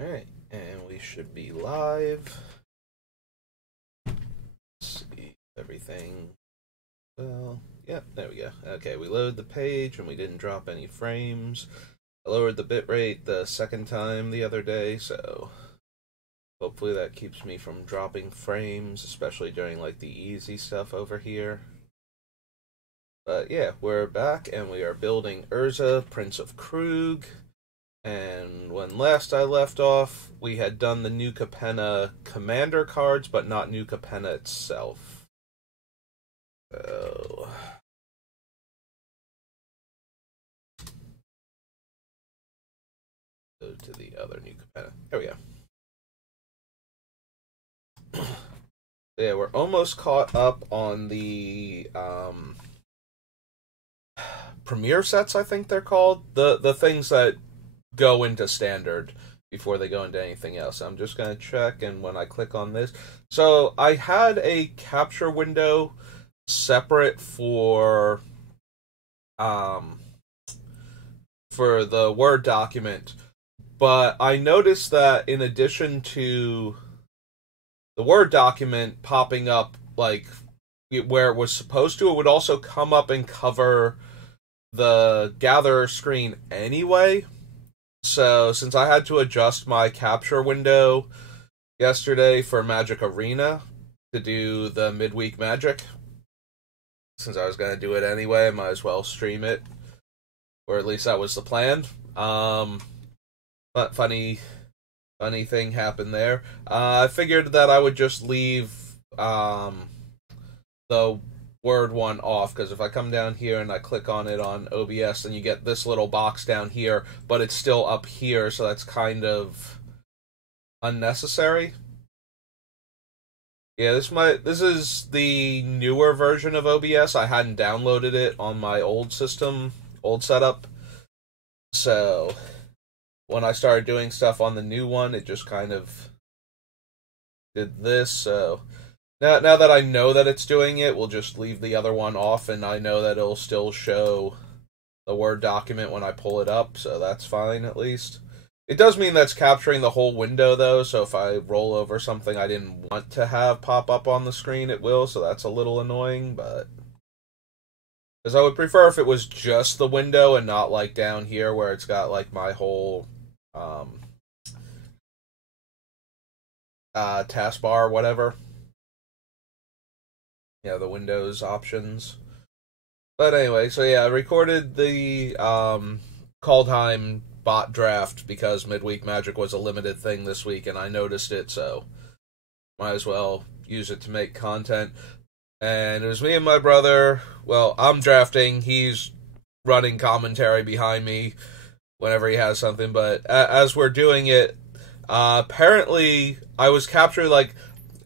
Alright, and we should be live. Let's see everything. Well, yeah, there we go. Okay, we loaded the page and we didn't drop any frames. I lowered the bitrate the second time the other day, so hopefully that keeps me from dropping frames, especially during like the easy stuff over here. But yeah, we're back and we are building Urza, Prince of Krug. And when last I left off, we had done the New Capenna commander cards, but not New Capenna itself. So go to the other New Capenna. There we go. Yeah, we're almost caught up on the premiere sets, I think they're called. The things that go into standard before they go into anything else. I'm just going to check, and when I click on this... So, I had a capture window separate for the Word document, but I noticed that in addition to the Word document popping up, like, where it was supposed to, it would also come up and cover the Gatherer screen anyway. So, since I had to adjust my capture window yesterday for Magic Arena to do the midweek Magic, since I was going to do it anyway, I might as well stream it. Or at least that was the plan. But funny thing happened there. I figured that I would just leave the Word one off, because if I come down here and I click on it on OBS, then you get this little box down here, but it's still up here, so that's kind of unnecessary. Yeah, this is the newer version of OBS. I hadn't downloaded it on my old system, old setup. So when I started doing stuff on the new one, it just kind of did this, so Now that I know that it's doing it, we'll just leave the other one off, and I know that it'll still show the Word document when I pull it up, so that's fine at least. It does mean that's capturing the whole window, though, so if I roll over something I didn't want to have pop up on the screen, it will, so that's a little annoying, but... Because I would prefer if it was just the window and not, like, down here where it's got, like, my whole, taskbar or whatever. Yeah, the Windows options. But anyway, so yeah, I recorded the Kaldheim bot draft because Midweek Magic was a limited thing this week, and I noticed it, so might as well use it to make content. And it was me and my brother. Well, I'm drafting, he's running commentary behind me whenever he has something, but as we're doing it, apparently I was capturing, like,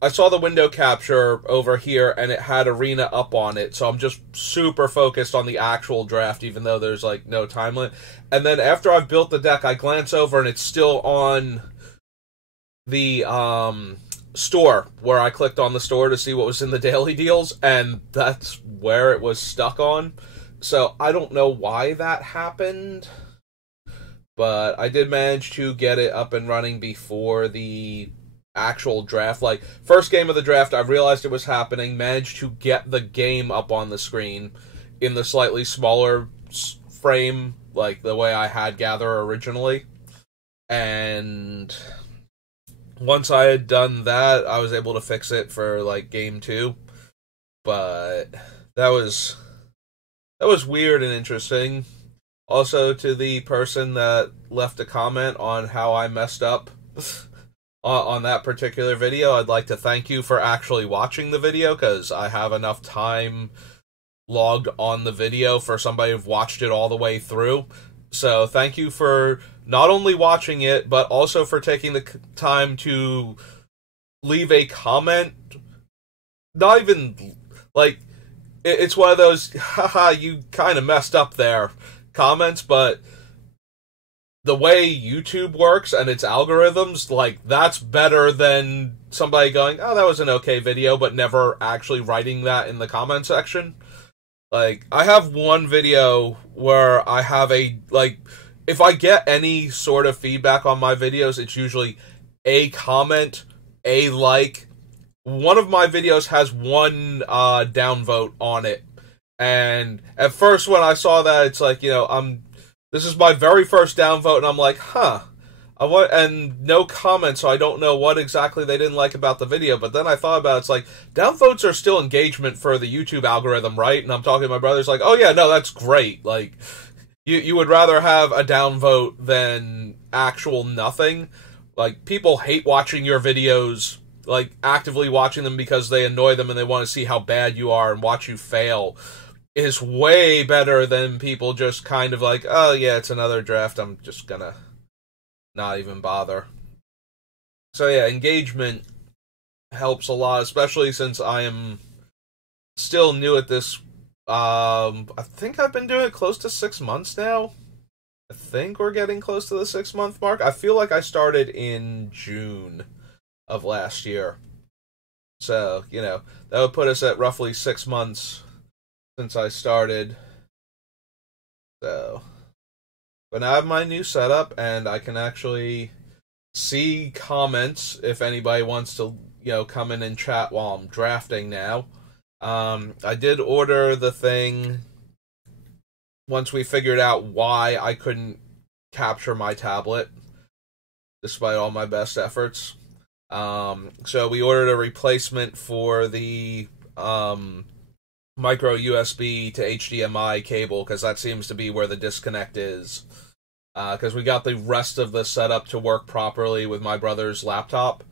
I saw the window capture over here, and it had Arena up on it, so I'm just super focused on the actual draft, even though there's, like, no time limit. And then after I've built the deck, I glance over, and it's still on the store, where I clicked on the store to see what was in the daily deals, and that's where it was stuck on. So I don't know why that happened, but I did manage to get it up and running before the actual draft. Like, first game of the draft, I realized it was happening, managed to get the game up on the screen in the slightly smaller frame, like the way I had Gatherer originally. And once I had done that, I was able to fix it for, like, game 2. But that was weird and interesting. Also, to the person that left a comment on how I messed up on that particular video, I'd like to thank you for actually watching the video, because I have enough time logged on the video for somebody who've watched it all the way through. So thank you for not only watching it, but also for taking the time to leave a comment. Not even, like, it's one of those, haha, you kind of messed up there comments, but the way YouTube works and its algorithms, like, that's better than somebody going, oh, that was an okay video, but never actually writing that in the comment section. Like, I have one video where I have a, like, if I get any sort of feedback on my videos, it's usually a comment, a like. One of my videos has one downvote on it, and at first when I saw that, it's like, this is my very first downvote, and I'm like, huh. And no comment, so I don't know what exactly they didn't like about the video. But then I thought about it, it's like, downvotes are still engagement for the YouTube algorithm, right? And I'm talking to my brother's like, oh yeah, no, that's great. Like, you would rather have a downvote than actual nothing. Like, people hate watching your videos, like, actively watching them because they annoy them and they want to see how bad you are and watch you fail. Is way better than people just kind of like, oh yeah, it's another draft, I'm just gonna not even bother. So yeah, engagement helps a lot, especially since I am still new at this. I think I've been doing it close to 6 months now. I think we're getting close to the 6-month mark. I feel like I started in June of last year. So, that would put us at roughly 6 months since I started. So, but now I have my new setup, and I can actually see comments if anybody wants to, come in and chat while I'm drafting now. I did order the thing once we figured out why I couldn't capture my tablet, despite all my best efforts. So we ordered a replacement for the micro USB to HDMI cable, because that seems to be where the disconnect is. Because we got the rest of the setup to work properly with my brother's laptop,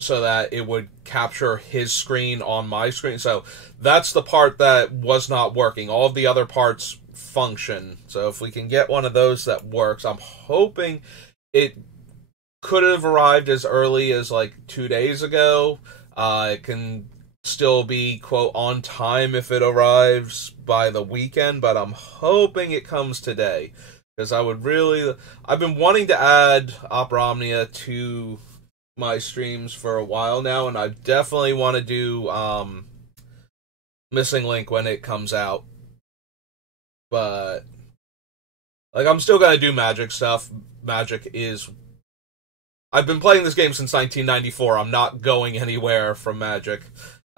so that it would capture his screen on my screen. So that's the part that was not working. All of the other parts function. So if we can get one of those that works, I'm hoping it could have arrived as early as like 2 days ago. It can still be, quote, on time if it arrives by the weekend, but I'm hoping it comes today. Because I've been wanting to add Opera Omnia to my streams for a while now, and I definitely want to do Missing Link when it comes out. But, like, I'm still going to do Magic stuff. I've been playing this game since 1994. I'm not going anywhere from Magic.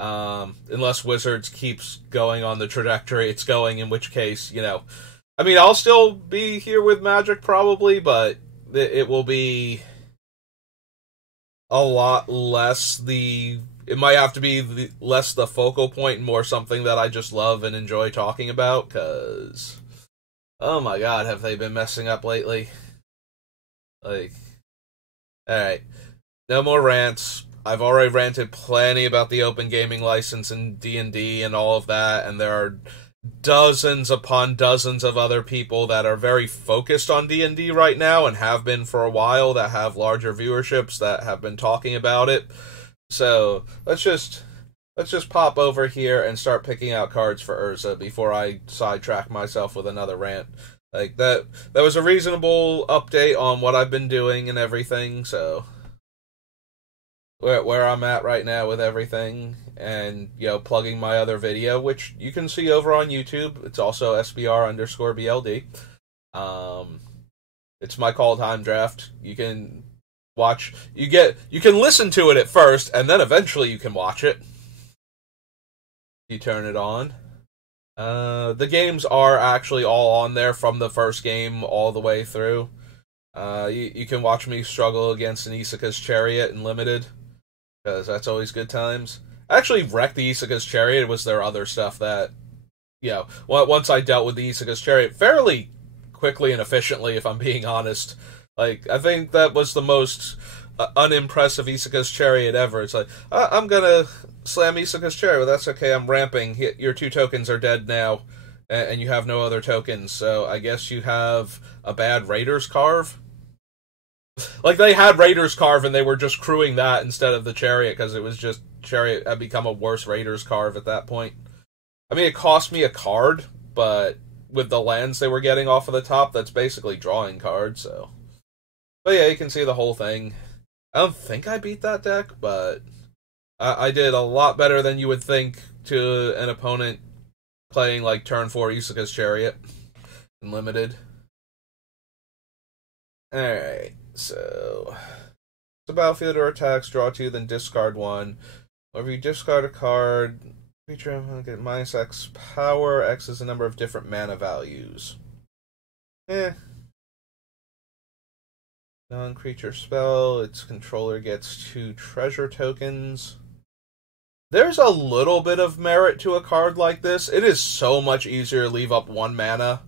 Unless Wizards keeps going on the trajectory it's going, in which case, I'll still be here with Magic probably, but it will be a lot less it might have to be less the focal point and more something that I just love and enjoy talking about, because, oh my god, have they been messing up lately. Like, alright, no more rants. I've already ranted plenty about the open gaming license and D&D and all of that, and there are dozens upon dozens of other people that are very focused on D&D right now and have been for a while, that have larger viewerships, that have been talking about it. So let's just pop over here and start picking out cards for Urza before I sidetrack myself with another rant. Like, that was a reasonable update on what I've been doing and everything. So where I'm at right now with everything, and, plugging my other video, which you can see over on YouTube. It's also SBR_BLD. It's my call time draft. You can watch, you can listen to it at first, and then eventually you can watch it. You turn it on. The games are actually all on there from the first game all the way through. You can watch me struggle against an Isuka's Chariot in Limited, because that's always good times. I actually wrecked the Isuka's Chariot. It was their other stuff that, once I dealt with the Isuka's Chariot fairly quickly and efficiently, if I'm being honest. Like, I think that was the most unimpressive Isuka's Chariot ever. It's like, I'm gonna slam Isuka's Chariot, but that's okay, I'm ramping. Your 2 tokens are dead now, and you have no other tokens, so I guess you have a bad Raiders Carve? Like, they had Raiders Carve, and they were just crewing that instead of the Chariot, because it was just, Chariot had become a worse Raiders Carve at that point. I mean, it cost me a card, but with the lands they were getting off of the top, that's basically drawing cards, so. But yeah, you can see the whole thing. I don't think I beat that deck, but I did a lot better than you would think to an opponent playing, like, turn 4 Isuka's Chariot in Limited. Alright, so the battlefield or attacks, draw 2, then discard 1. Or if you discard a card, creature get minus X power. X is the number of different mana values. Non-creature spell, its controller gets 2 treasure tokens. There's a little bit of merit to a card like this. It is so much easier to leave up 1 mana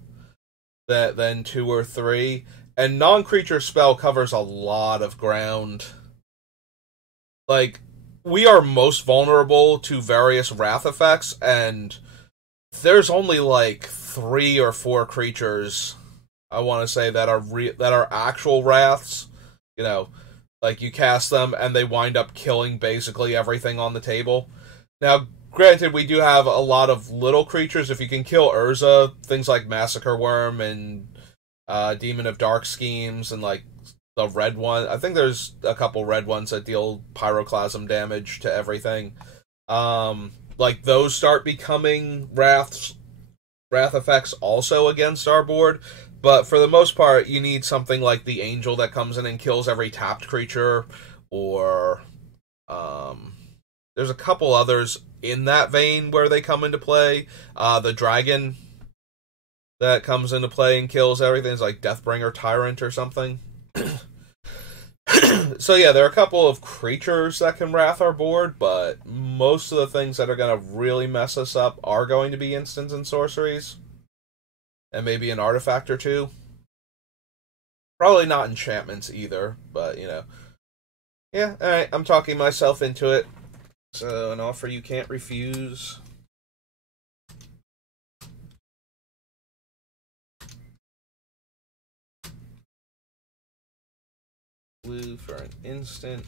than 2 or 3. And non-creature spell covers a lot of ground. Like, we are most vulnerable to various wrath effects, and there's only like 3 or 4 creatures, I want to say, that are actual wraths. You know, like you cast them and they wind up killing basically everything on the table. Now, granted, we do have a lot of little creatures. If you can kill Urza, things like Massacre Worm and Demon of Dark Schemes and like the red one. I think there's a couple red ones that deal pyroclasm damage to everything. Like those start becoming wrath effects also against our board. But for the most part, you need something like the Angel that comes in and kills every tapped creature, or there's a couple others in that vein where they come into play. The Dragon that comes into play and kills everything is like Deathbringer Tyrant or something. So yeah, there are a couple of creatures that can wrath our board, but most of the things that are going to really mess us up are going to be instants and sorceries. And maybe an artifact or 2. Probably not enchantments either, but, you know. Yeah, alright, I'm talking myself into it. So, an offer you can't refuse. Blue for an instant.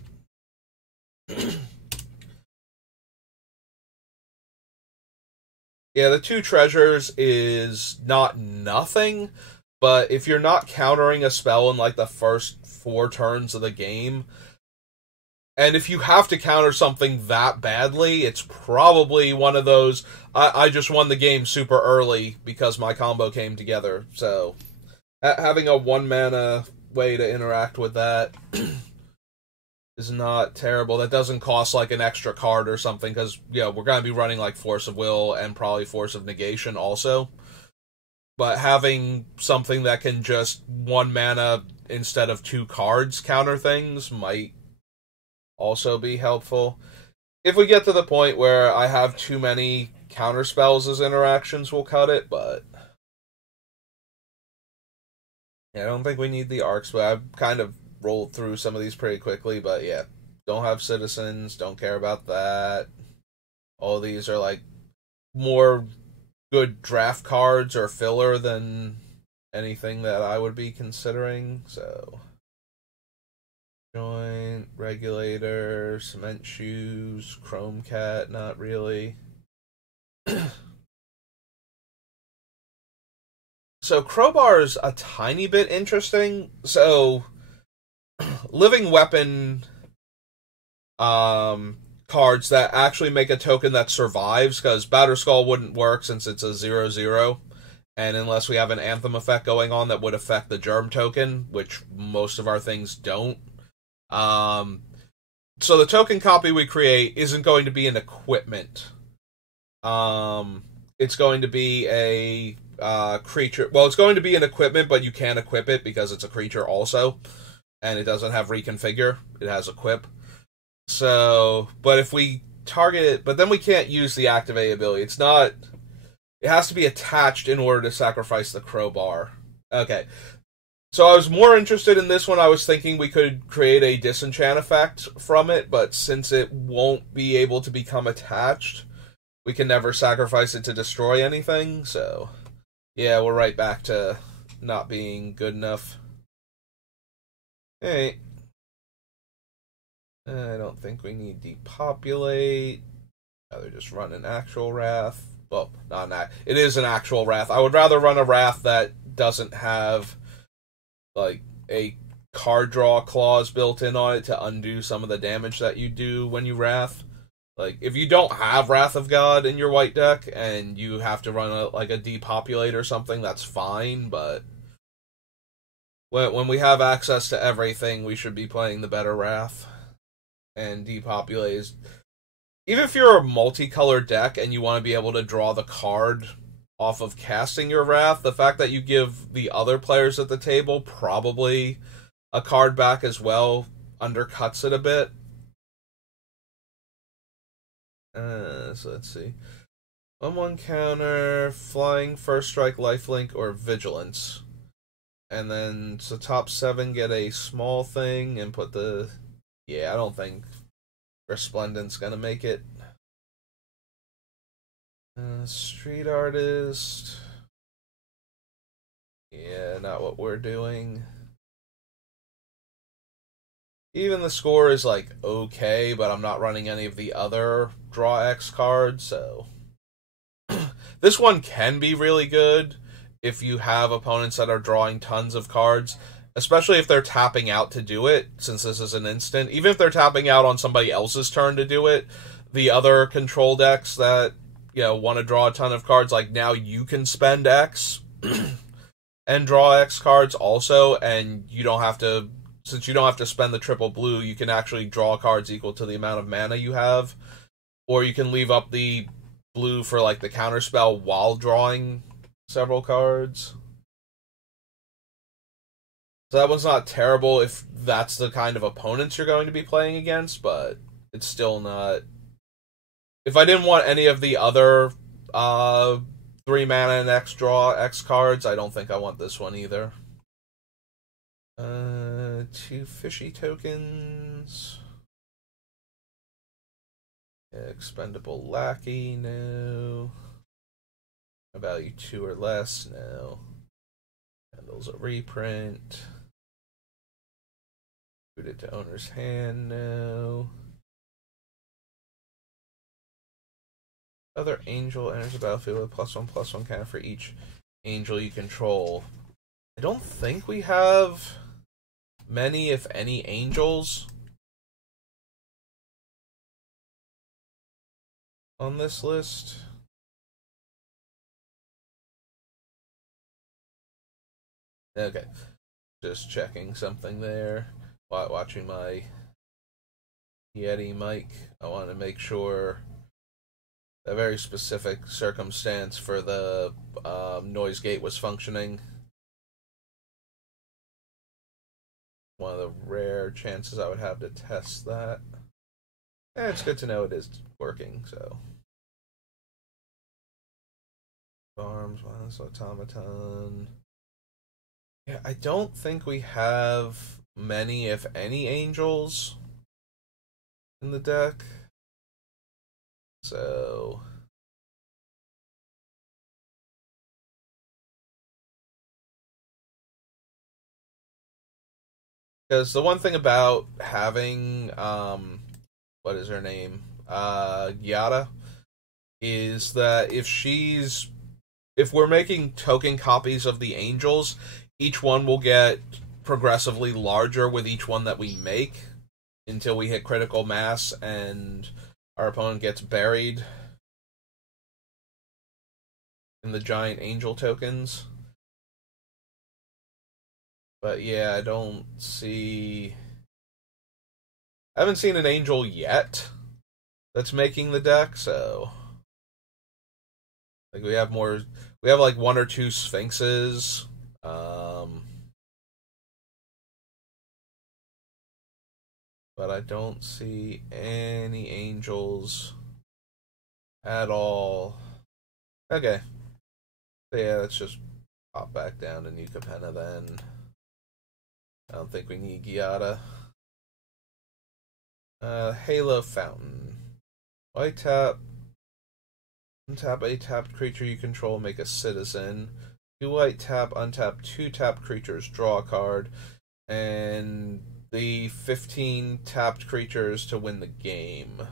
Yeah, the 2 treasures is not nothing, but if you're not countering a spell in like the first 4 turns of the game, and if you have to counter something that badly, it's probably one of those, I just won the game super early because my combo came together. So, having a 1 mana way to interact with that is not terrible. That doesn't cost like an extra card or something, because, you know, we're going to be running like Force of Will and probably Force of Negation also. But having something that can just 1 mana instead of 2 cards counter things might also be helpful. If we get to the point where I have too many counter spells as interactions, we'll cut it, but yeah, I don't think we need the arcs, but I've kind of rolled through some of these pretty quickly, but yeah, don't have citizens, don't care about that. All these are like more good draft cards or filler than anything that I would be considering, so Joint, Regulator, Cement Shoes, Chrome Cat, not really. So Crowbar's a tiny bit interesting. So Living Weapon cards that actually make a token that survives, because Batterskull wouldn't work since it's a 0/0, and unless we have an Anthem effect going on that would affect the Germ token, which most of our things don't. So the token copy we create isn't going to be an equipment. It's going to be a creature. Well, it's going to be an equipment, but you can't equip it because it's a creature also, and it doesn't have reconfigure. It has equip. So, but if we target it, but then we can't use the activate ability. It's not. It has to be attached in order to sacrifice the crowbar. Okay. So I was more interested in this one. I was thinking we could create a disenchant effect from it, but since it won't be able to become attached, we can never sacrifice it to destroy anything, so yeah, we're right back to not being good enough. Hey. I don't think we need depopulate. Rather just run an actual Wrath. Well, not an it is an actual Wrath. I would rather run a Wrath that doesn't have like a card draw clause built in on it to undo some of the damage that you do when you Wrath. Like, if you don't have Wrath of God in your white deck and you have to run a depopulate or something, that's fine, but when we have access to everything, we should be playing the better Wrath and depopulate is, even if you're a multicolored deck and you want to be able to draw the card off of casting your Wrath, the fact that you give the other players at the table probably a card back as well undercuts it a bit. So let's see. 1/1 counter, flying, first strike, lifelink, or vigilance. And then, so top 7 get a small thing and put the... Yeah, I don't think Resplendent's gonna make it. Street Artist. Yeah, not what we're doing. Even the score is, like, okay, but I'm not running any of the other Draw X cards, so... This one can be really good if you have opponents that are drawing tons of cards, especially if they're tapping out to do it, since this is an instant. Even if they're tapping out on somebody else's turn to do it, the other control decks that, you know, want to draw a ton of cards, like, now you can spend X and draw X cards also, and you don't have to, since you don't have to spend the triple blue, you can actually draw cards equal to the amount of mana you have, or you can leave up the blue for, like, the counterspell while drawing several cards. So that one's not terrible if that's the kind of opponents you're going to be playing against, but it's still not... If I didn't want any of the other 3 mana and X draw X cards, I don't think I want this one either. 2 fishy tokens. Expendable Lackey, no. Value 2 or less, no. Handles a reprint. Put it to owner's hand, no. Other angel enters the battlefield with +1/+1 counter for each angel you control. I don't think we have many, if any, angels on this list. Okay, just checking something there. Watching my Yeti mic. I want to make sure a very specific circumstance for the noise gate was functioning. One of the rare chances I would have to test that. It's good to know it is working, so. Arms, minus automaton. Yeah, I don't think we have many, if any, angels in the deck. So... Because the one thing about having, what is her name? Yada, is that if we're making token copies of the angels, each one will get progressively larger with each one that we make until we hit critical mass and our opponent gets buried in the giant angel tokens. But yeah, I haven't seen an angel yet that's making the deck, so like we have like 1 or 2 sphinxes. But I don't see any angels at all. Okay. So yeah, let's just pop back down to New Capenna then. I don't think we need Giada. Halo Fountain. White tap. Untap a tapped creature you control, make a citizen. 2 white tap, untap 2 tapped creatures, draw a card. And the 15 tapped creatures to win the game.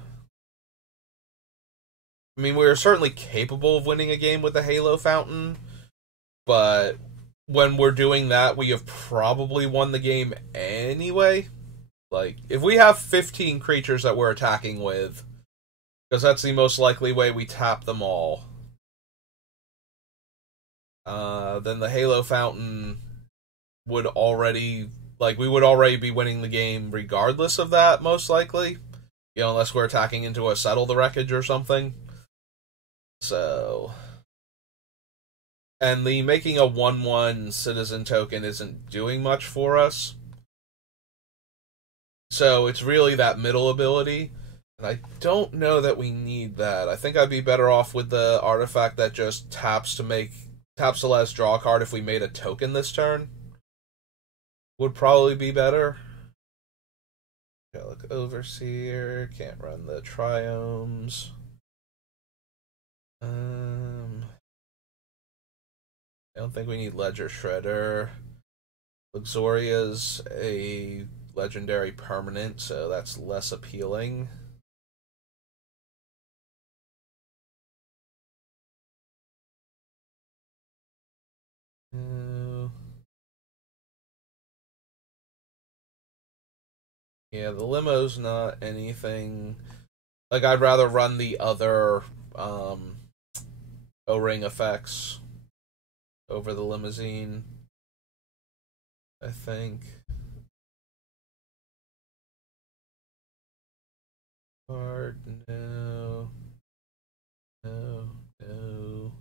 I mean, we're certainly capable of winning a game with the Halo Fountain, but when we're doing that, we have probably won the game anyway. Like, if we have 15 creatures that we're attacking with, because that's the most likely way we tap them all, then the Halo Fountain would already, like, we would already be winning the game regardless of that, most likely. You know, unless we're attacking into a Settle the Wreckage or something. So... And the making a 1/1 citizen token isn't doing much for us. So it's really that middle ability. And I don't know that we need that. I think I'd be better off with the artifact that just taps the last draw card if we made a token this turn. Would probably be better. Okay, look, Overseer. Can't run the Triomes. I don't think we need Ledger Shredder. Luxoria's a legendary permanent, so that's less appealing. Yeah, the limo's not anything. Like, I'd rather run the other O-ring effects over the limousine, I think. Card, no. No, no.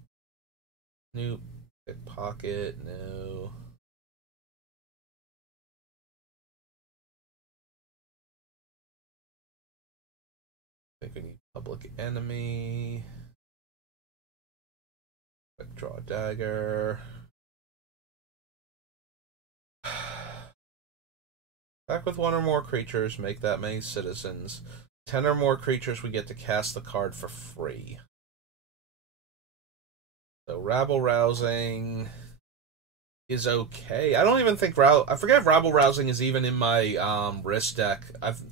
Nope. Pickpocket, no. I think we need Public Enemy. Quick Draw Dagger. Back with one or more creatures, make that many citizens. 10 or more creatures, we get to cast the card for free. So Rabble Rousing is okay. I don't even think I forget if Rabble Rousing is even in my wrist deck.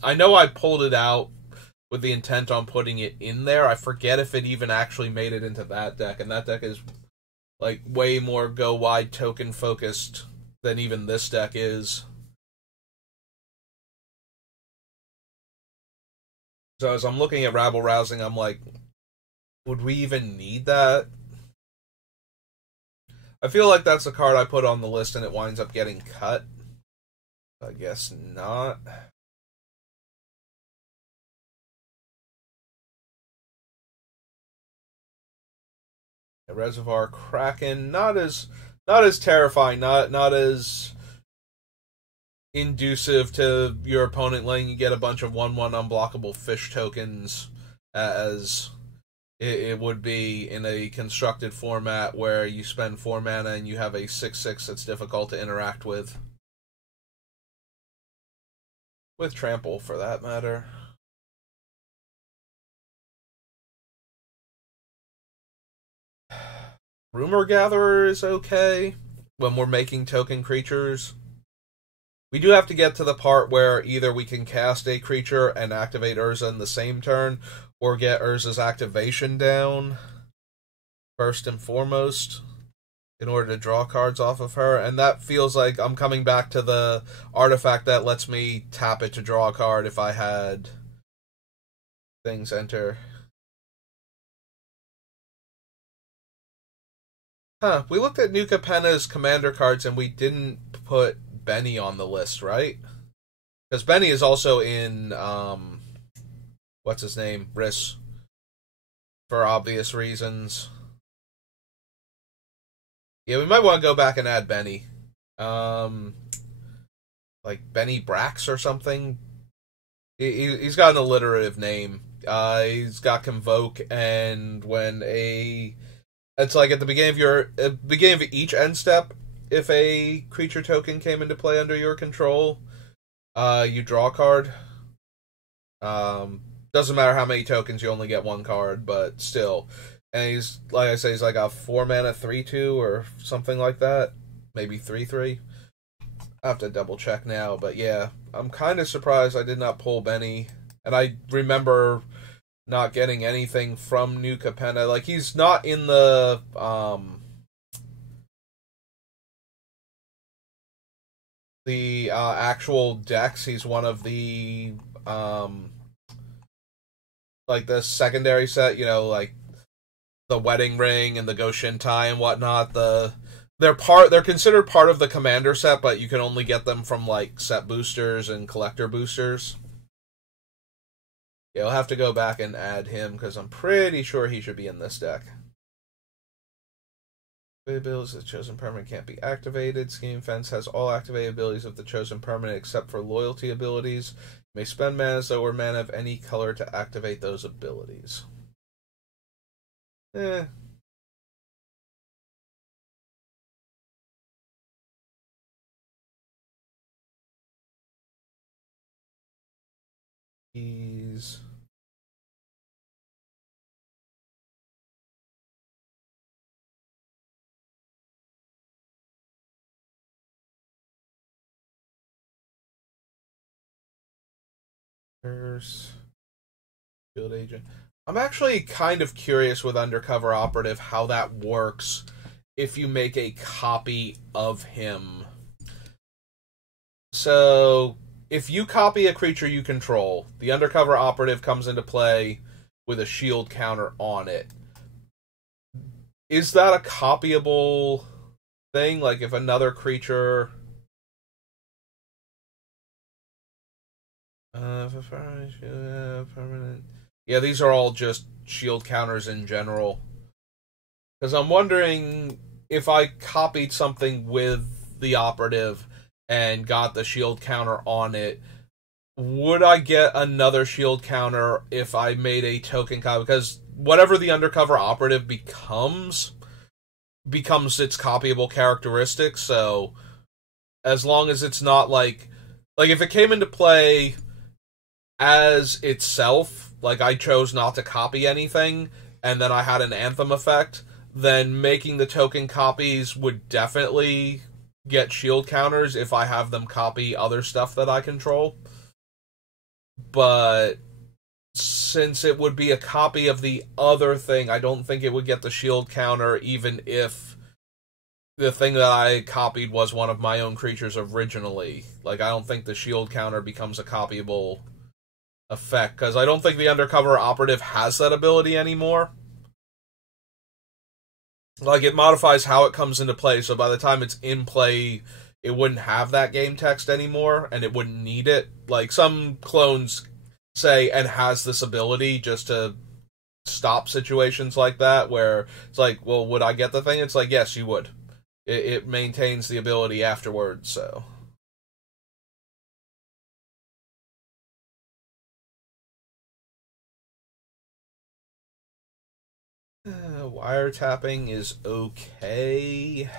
I know I pulled it out with the intent on putting it in there. I forget if it even actually made it into that deck, and that deck is like way more go wide token focused than even this deck is. So as I'm looking at Rabble Rousing, I'm like, would we even need that? I feel like that's a card I put on the list and it winds up getting cut. I guess not. Reservoir Kraken, not as terrifying, not as inducive to your opponent letting you get a bunch of 1/1 unblockable fish tokens as it would be in a constructed format where you spend 4 mana and you have a 6/6 that's difficult to interact with. With Trample, for that matter. Rumor Gatherer is okay when we're making token creatures. We do have to get to the part where either we can cast a creature and activate Urza in the same turn, or get Urza's activation down first and foremost in order to draw cards off of her. And that feels like I'm coming back to the artifact that lets me tap it to draw a card if I had things enter. Huh, we looked at New Capenna's commander cards and we didn't put Benny on the list, right? Because Benny is also in, what's his name? Riss. For obvious reasons. Yeah, we might want to go back and add Benny. Like Benny Brax or something. He's got an alliterative name. He's got Convoke, and when it's like at the beginning of each end step, if a creature token came into play under your control, you draw a card. Doesn't matter how many tokens, you only get one card, but still. And he's, like I say, he's like a 4 mana 3/2 or something like that. Maybe 3/3. I have to double check now, but yeah. I'm kind of surprised I did not pull Benny. And I remember not getting anything from New Capenna. Like, he's not in the actual decks. He's one of the like the secondary set, you know, like the Wedding Ring and the Goshintai and whatnot, the They're considered part of the commander set, but you can only get them from like set boosters and collector boosters. Yeah, I'll have to go back and add him because I'm pretty sure he should be in this deck. Abilities of the chosen permanent can't be activated. Scheme Fence has all activated abilities of the chosen permanent except for loyalty abilities. You may spend mana or mana of any color to activate those abilities. He's... Field Agent. I'm actually kind of curious with Undercover Operative how that works if you make a copy of him. So, if you copy a creature you control, the Undercover Operative comes into play with a shield counter on it. Is that a copyable thing? Like, if another creature... permanent. Yeah, these are all just shield counters in general. Because I'm wondering if I copied something with the operative and got the shield counter on it, would I get another shield counter if I made a token copy? Because whatever the undercover operative becomes its copyable characteristics. So as long as it's not like if it came into play as itself, like I chose not to copy anything, and then I had an Anthem effect, then making the token copies would definitely get shield counters if I have them copy other stuff that I control. But since it would be a copy of the other thing, I don't think it would get the shield counter even if the thing that I copied was one of my own creatures originally. Like, I don't think the shield counter becomes a copyable effect, because I don't think the undercover operative has that ability anymore. Like, it modifies how it comes into play, so by the time it's in play, it wouldn't have that game text anymore, and it wouldn't need it. Like, some clones say, and has this ability just to stop situations like that, where it's like, well, would I get the thing? It's like, yes, you would. It maintains the ability afterwards, so... wiretapping is okay.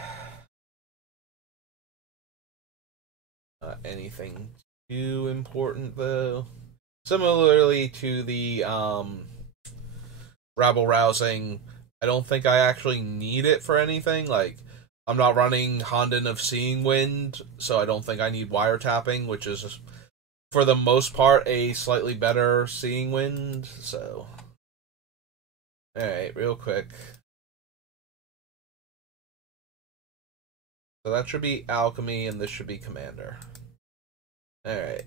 Not anything too important, though. Similarly to the rabble rousing, I don't think I actually need it for anything. Like, I'm not running Honden of Seeing Wind, so I don't think I need wiretapping, which is, for the most part, a slightly better Seeing Wind, so... Alright, real quick. So that should be Alchemy, and this should be Commander. Alright.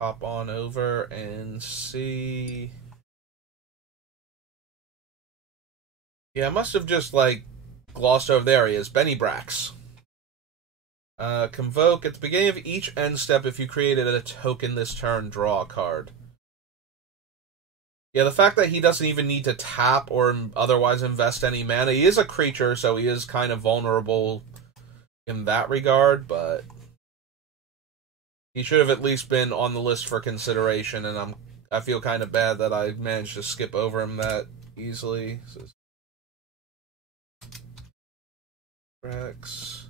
Hop on over and see... Yeah, I must have just, like, glossed over. There he is, Benny Brax. Convoke. At the beginning of each end step, if you created a token this turn, draw a card. Yeah, the fact that he doesn't even need to tap or otherwise invest any mana. He is a creature, so he is kind of vulnerable in that regard, but he should have at least been on the list for consideration, and I feel kind of bad that I managed to skip over him that easily. Rex.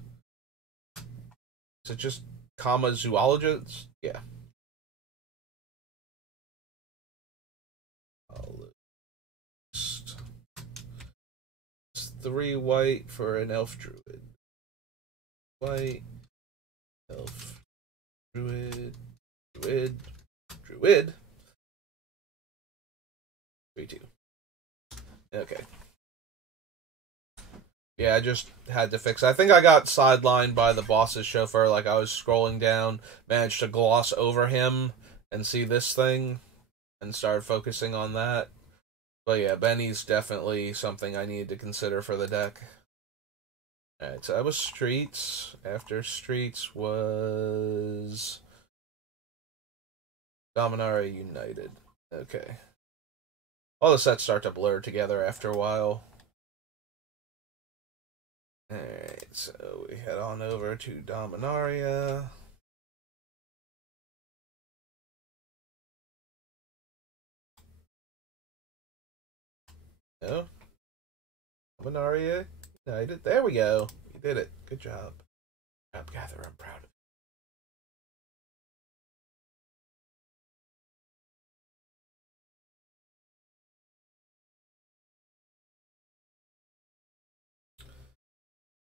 Is it just comma zoologist? Yeah. It's 3 white for an elf druid. White, elf, druid. 3/2. Okay. Yeah, I just had to fix it. I think I got sidelined by the boss's chauffeur. Like, I was scrolling down, managed to gloss over him and see this thing, and started focusing on that. But yeah, Benny's definitely something I needed to consider for the deck. Alright, so that was Streets. After Streets was Dominaria United. Okay. All the sets start to blur together after a while. Alright, so we head on over to Dominaria. No? Dominaria United. There we go. You did it. Good job. Job, Gather. I'm proud of you.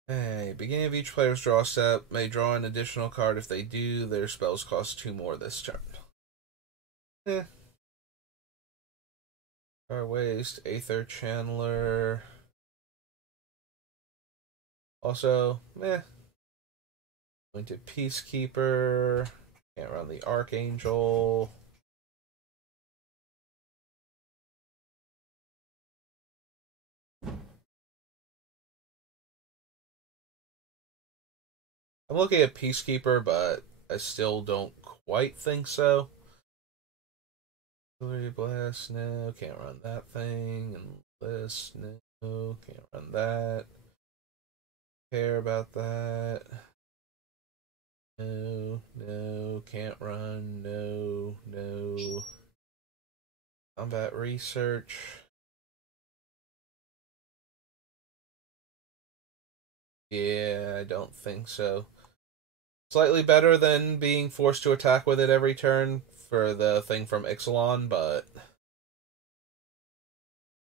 Hey, beginning of each player's draw step may draw an additional card. If they do, their spells cost 2 more this turn. Card Waste, Aether Chandler. Also, Going to Peacekeeper. Can't run the Archangel. I'm looking at Peacekeeper, but I still don't quite think so. Flurry Blast, no. Can't run that thing. And List, no. Can't run that. Care about that. No, no. Can't run. No, no. Combat Research. Yeah, I don't think so. Slightly better than being forced to attack with it every turn for the thing from Ixalan, but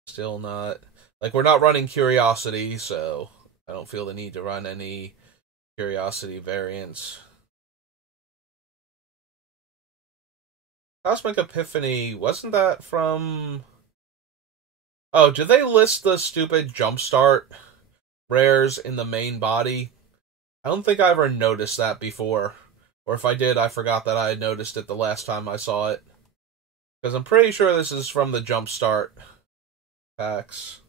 still not. Like, we're not running Curiosity, so I don't feel the need to run any Curiosity variants. Cosmic Epiphany, wasn't that from... Oh, did they list the stupid Jumpstart rares in the main body? I don't think I ever noticed that before. Or if I did, I forgot that I had noticed it the last time I saw it. Because I'm pretty sure this is from the Jumpstart packs.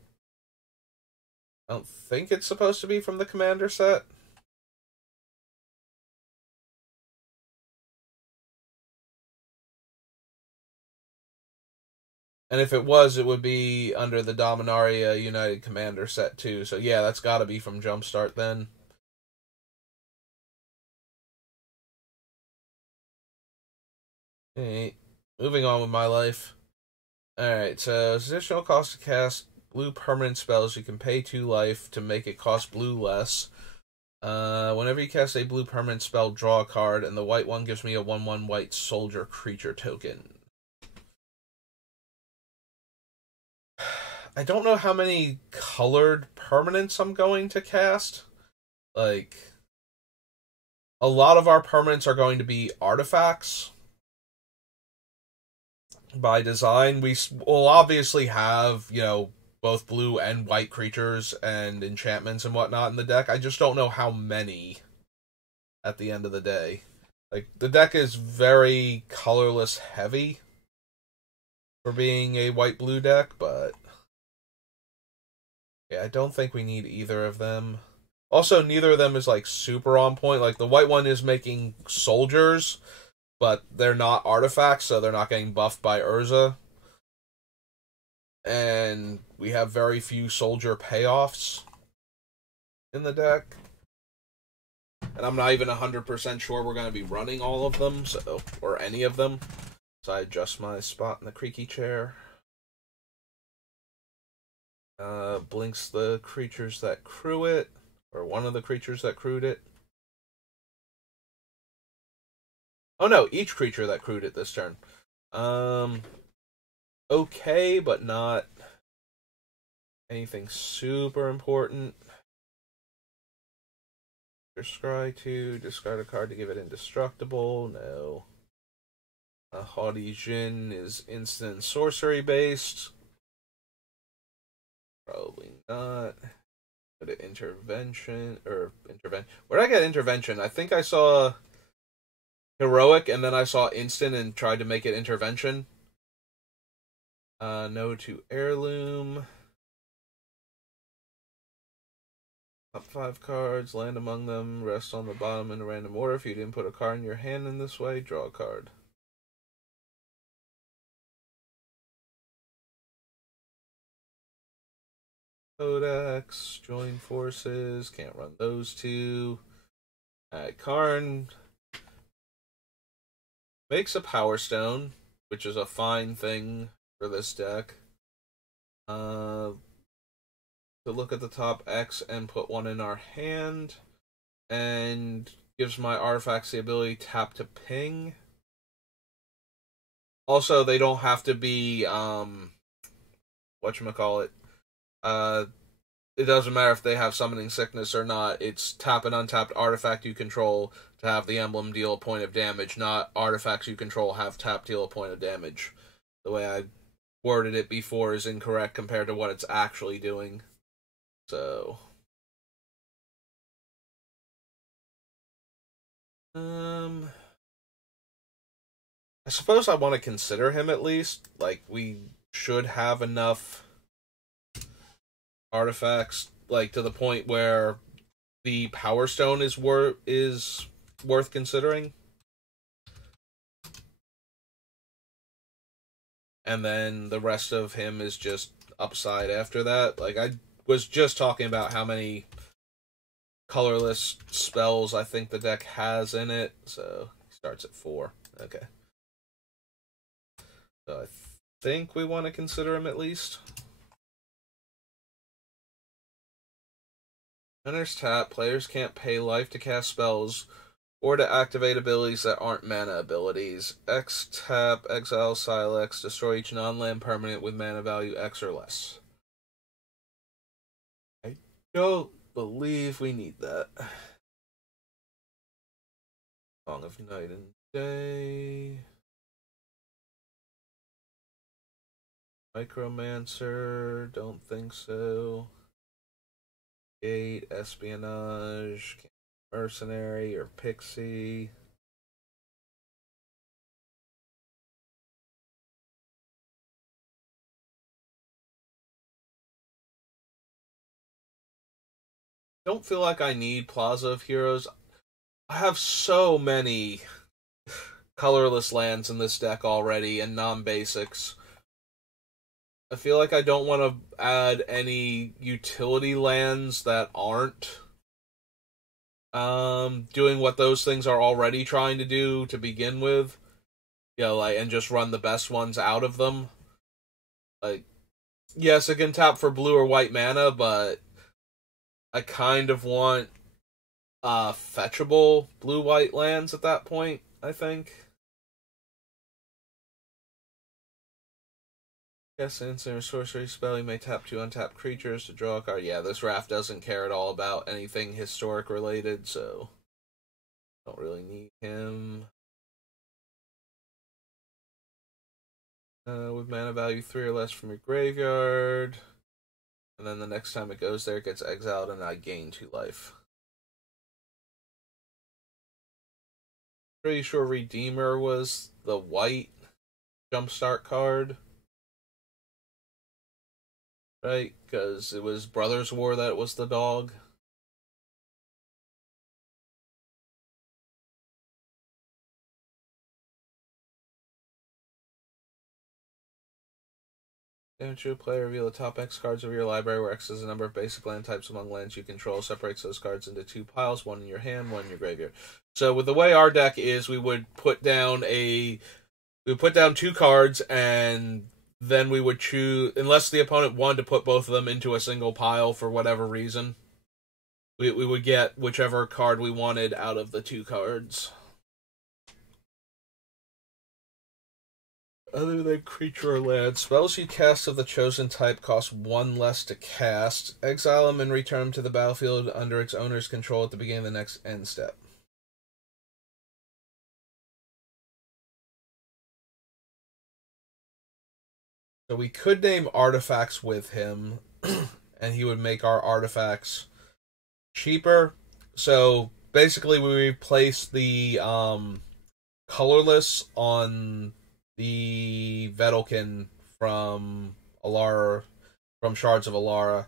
I don't think it's supposed to be from the Commander set. And if it was, it would be under the Dominaria United Commander set too. So yeah, that's gotta be from Jumpstart then. Hey, moving on with my life. Alright, so additional cost to cast blue permanent spells. You can pay 2 life to make it cost blue less. Whenever you cast a blue permanent spell, draw a card, and the white one gives me a 1/1 white soldier creature token. I don't know how many colored permanents I'm going to cast. Like, a lot of our permanents are going to be artifacts. By design, we will obviously have, both blue and white creatures and enchantments and whatnot in the deck. I just don't know how many at the end of the day. Like, the deck is very colorless heavy for being a white-blue deck, but yeah, I don't think we need either of them. Also, neither of them is, like, super on point. Like, the white one is making soldiers, but they're not artifacts, so they're not getting buffed by Urza. And we have very few soldier payoffs in the deck. And I'm not even 100% sure we're going to be running all of them, or any of them. So I adjust my spot in the creaky chair. Blinks the creatures that crew it, or one of the creatures that crewed it. Oh no, each creature that crewed it this turn. Okay, but not anything super important. Scry 2, discard a card to give it indestructible. No. Haughty Jin is instant sorcery based. Probably not. Go to intervention. Where did I get intervention? I think I saw heroic and then I saw instant and tried to make it intervention. No to heirloom. Top 5 cards, land among them, rest on the bottom in a random order. If you didn't put a card in your hand in this way, draw a card. Codex, join forces, can't run those two. Alright, Karn makes a Power Stone, which is a fine thing for this deck. To look at the top X and put one in our hand, and gives my artifacts the ability tap to ping. Also, they don't have to be whatchamacallit. It doesn't matter if they have summoning sickness or not. It's tap an untapped artifact you control to have the emblem deal a point of damage, not artifacts you control have tap deal a point of damage. The way I worded it before is incorrect compared to what it's actually doing. So I suppose I want to consider him at least. Like, we should have enough artifacts, like, to the point where the Power Stone is worth considering. And then the rest of him is just upside after that. Like, I was just talking about how many colorless spells I think the deck has in it. So, he starts at 4. Okay. So I think we want to consider him at least. Enters tap. Players can't pay life to cast spells or to activate abilities that aren't mana abilities. X tap, exile Silex, destroy each non-land permanent with mana value X or less. I don't believe we need that. Song of Night and Day. Micromancer, don't think so. Gate, Espionage, Mercenary, or Pixie. Don't feel like I need Plaza of Heroes. I have so many colorless lands in this deck already and non-basics. I feel like I don't want to add any utility lands that aren't doing what those things are already trying to do to begin with. You know, like, and just run the best ones out of them. Like, yes, it can tap for blue or white mana, but I kind of want fetchable blue-white lands at that point, I think. Yes, instant or sorcery spell, you may tap 2 untapped creatures to draw a card. Yeah, this Raft doesn't care at all about anything historic related, so don't really need him. With mana value 3 or less from your graveyard. And then the next time it goes there, it gets exiled and I gain 2 life. Pretty sure Redeemer was the white jumpstart card. Right? Because it was Brothers War that was the dog. Damage to a player, reveal the top X cards of your library, where X is the number of basic land types among lands you control. Separates those cards into 2 piles, 1 in your hand, 1 in your graveyard. So with the way our deck is, we would put down 2 cards, and then we would choose, unless the opponent wanted to put both of them into a single pile for whatever reason, we would get whichever card we wanted out of the 2 cards. Other than creature or land, spells you cast of the chosen type cost 1 less to cast. Exile them and return them to the battlefield under its owner's control at the beginning of the next end step. So we could name artifacts with him, and he would make our artifacts cheaper. So basically we replace the colorless on the Vedalken from Alara, from Shards of Alara,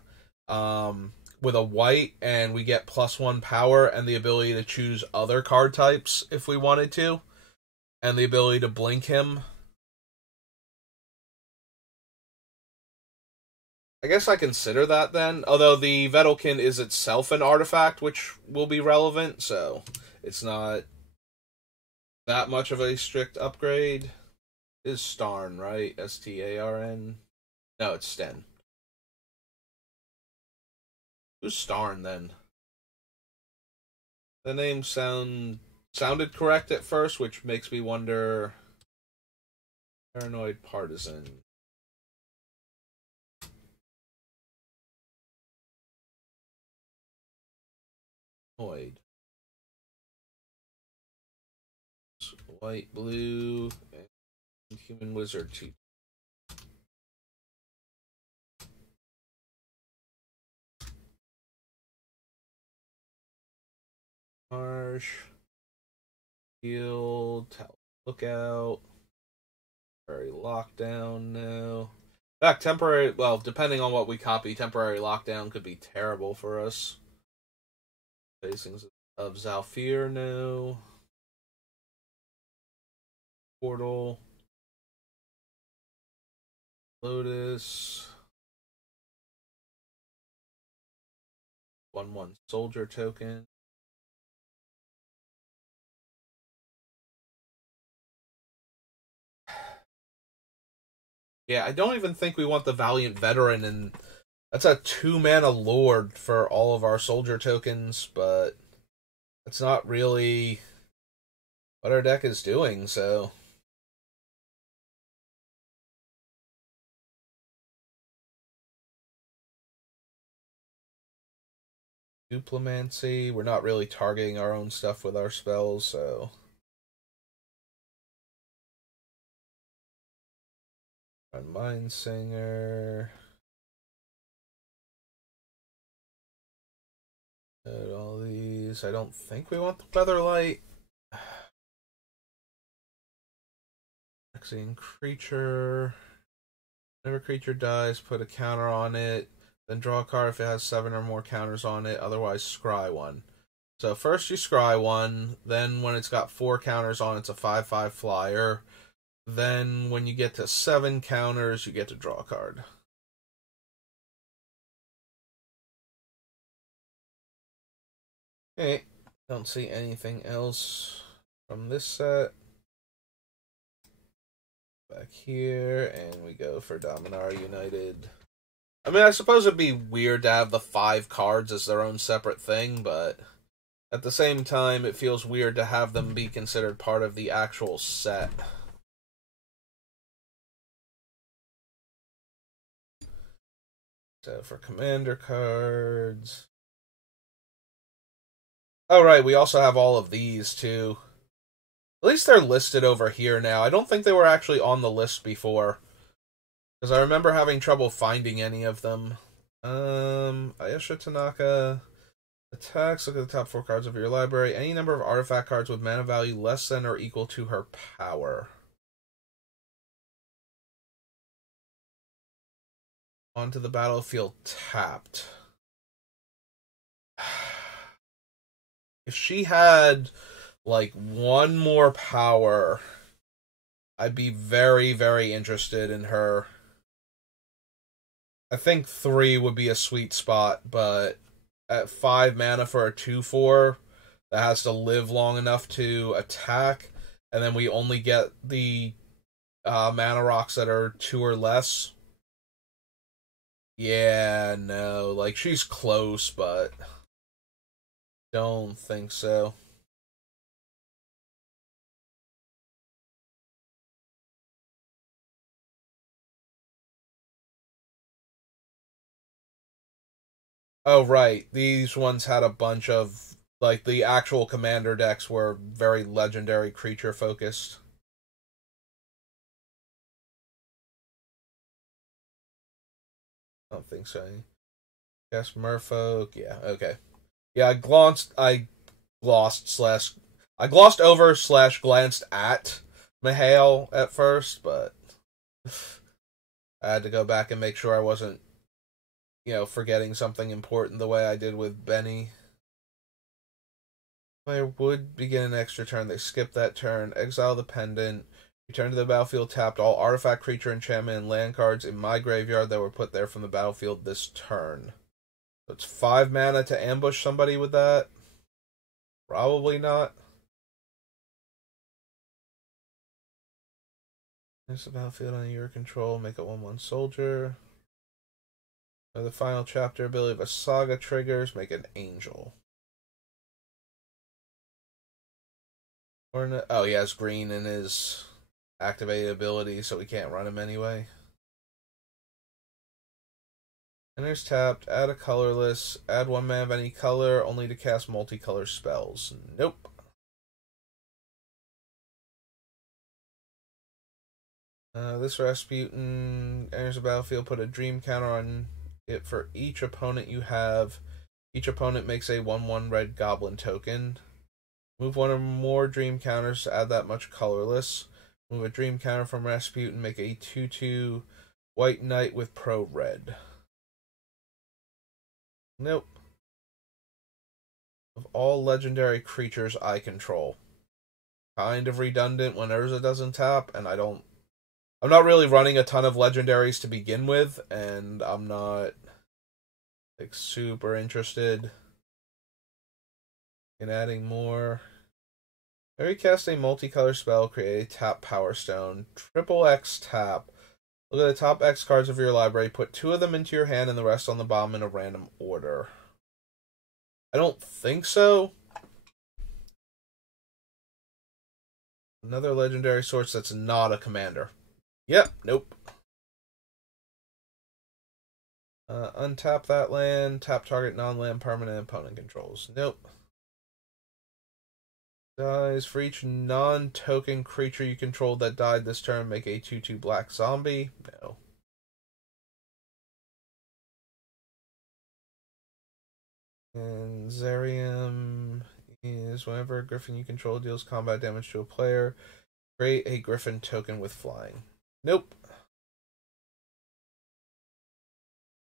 with a white, and we get +1 power and the ability to choose other card types if we wanted to, and the ability to blink him. I guess I consider that then, although the Vedalken is itself an artifact, which will be relevant, so it's not that much of a strict upgrade. It is Starn, right? Starn? No, it's Sten. Who's Starn, then? The name sounded correct at first, which makes me wonder... Paranoid Partisan. White, blue, and human wizard cheat. Marsh, Field, Lookout, temporary lockdown now. In fact, temporary, well, depending on what we copy, temporary lockdown could be terrible for us. Facings of Zalfir now. Portal. Lotus. 1/1 soldier token. Yeah, I don't even think we want the Valiant Veteran, and that's a 2-mana Lord for all of our soldier tokens, but that's not really what our deck is doing, so... Duplimancy, we're not really targeting our own stuff with our spells, so... Mindsinger... all these. I don't think we want the Weatherlight. Phyrexian creature. Whenever creature dies, put a counter on it. Then draw a card if it has 7 or more counters on it. Otherwise, scry one. So first you scry one. Then when it's got 4 counters on it, it's a 5/5 flyer. Then when you get to 7 counters, you get to draw a card. Okay, don't see anything else from this set. Back here, and we go for Dominar United. I mean, I suppose it'd be weird to have the 5 cards as their own separate thing, but at the same time, it feels weird to have them be considered part of the actual set. So for commander cards... Oh, right, we also have all of these, too. At least they're listed over here now. I don't think they were actually on the list before. Because I remember having trouble finding any of them. Ayesha Tanaka. Attacks, look at the top 4 cards of your library. Any number of artifact cards with mana value less than or equal to her power. Onto the battlefield tapped. If she had, like, 1 more power, I'd be very, very interested in her. I think 3 would be a sweet spot, but at 5 mana for a 2/4, that has to live long enough to attack, and then we only get the mana rocks that are 2 or less. Yeah, no, like, she's close, but... Don't think so. Oh, right. These ones had a bunch of, like, the actual commander decks were very legendary creature focused. I don't think so. Yes, Merfolk. Yeah, okay. Yeah, I glossed over/glanced at Mihail at first, but I had to go back and make sure I wasn't forgetting something important the way I did with Benny. Player would begin an extra turn. They skip that turn, exile the pendant, return to the battlefield tapped all artifact, creature, enchantment, and land cards in my graveyard that were put there from the battlefield this turn. So it's 5 mana to ambush somebody with that? Probably not. There's the battlefield under your control. Make a 1/1 soldier. The final chapter ability of a saga triggers. Make an angel. Oh, he has green in his activated ability, so we can't run him anyway. Enters tapped, add a colorless, add 1 mana of any color, only to cast multicolor spells. Nope. This Rasputin enters the battlefield, put a dream counter on it for each opponent you have. Each opponent makes a 1/1 red goblin token. Move 1 or more dream counters to add that much colorless. Move a dream counter from Rasputin, make a 2/2 white knight with pro red. Nope. Of all legendary creatures I control. Kind of redundant when Urza doesn't tap, and I'm not really running a ton of legendaries to begin with, and I'm not super interested in adding more. Every cast a multicolor spell, create a tap power stone, triple X tap. Look at the top X cards of your library, put 2 of them into your hand and the rest on the bottom in a random order. I don't think so. Another legendary source that's not a commander. Yep, nope. Untap that land, tap target non-land permanent opponent controls. Nope. Dies for each non-token creature you control that died this turn, make a 2/2 black zombie. No. And Zerium is whenever a griffin you control deals combat damage to a player, create a griffin token with flying. Nope.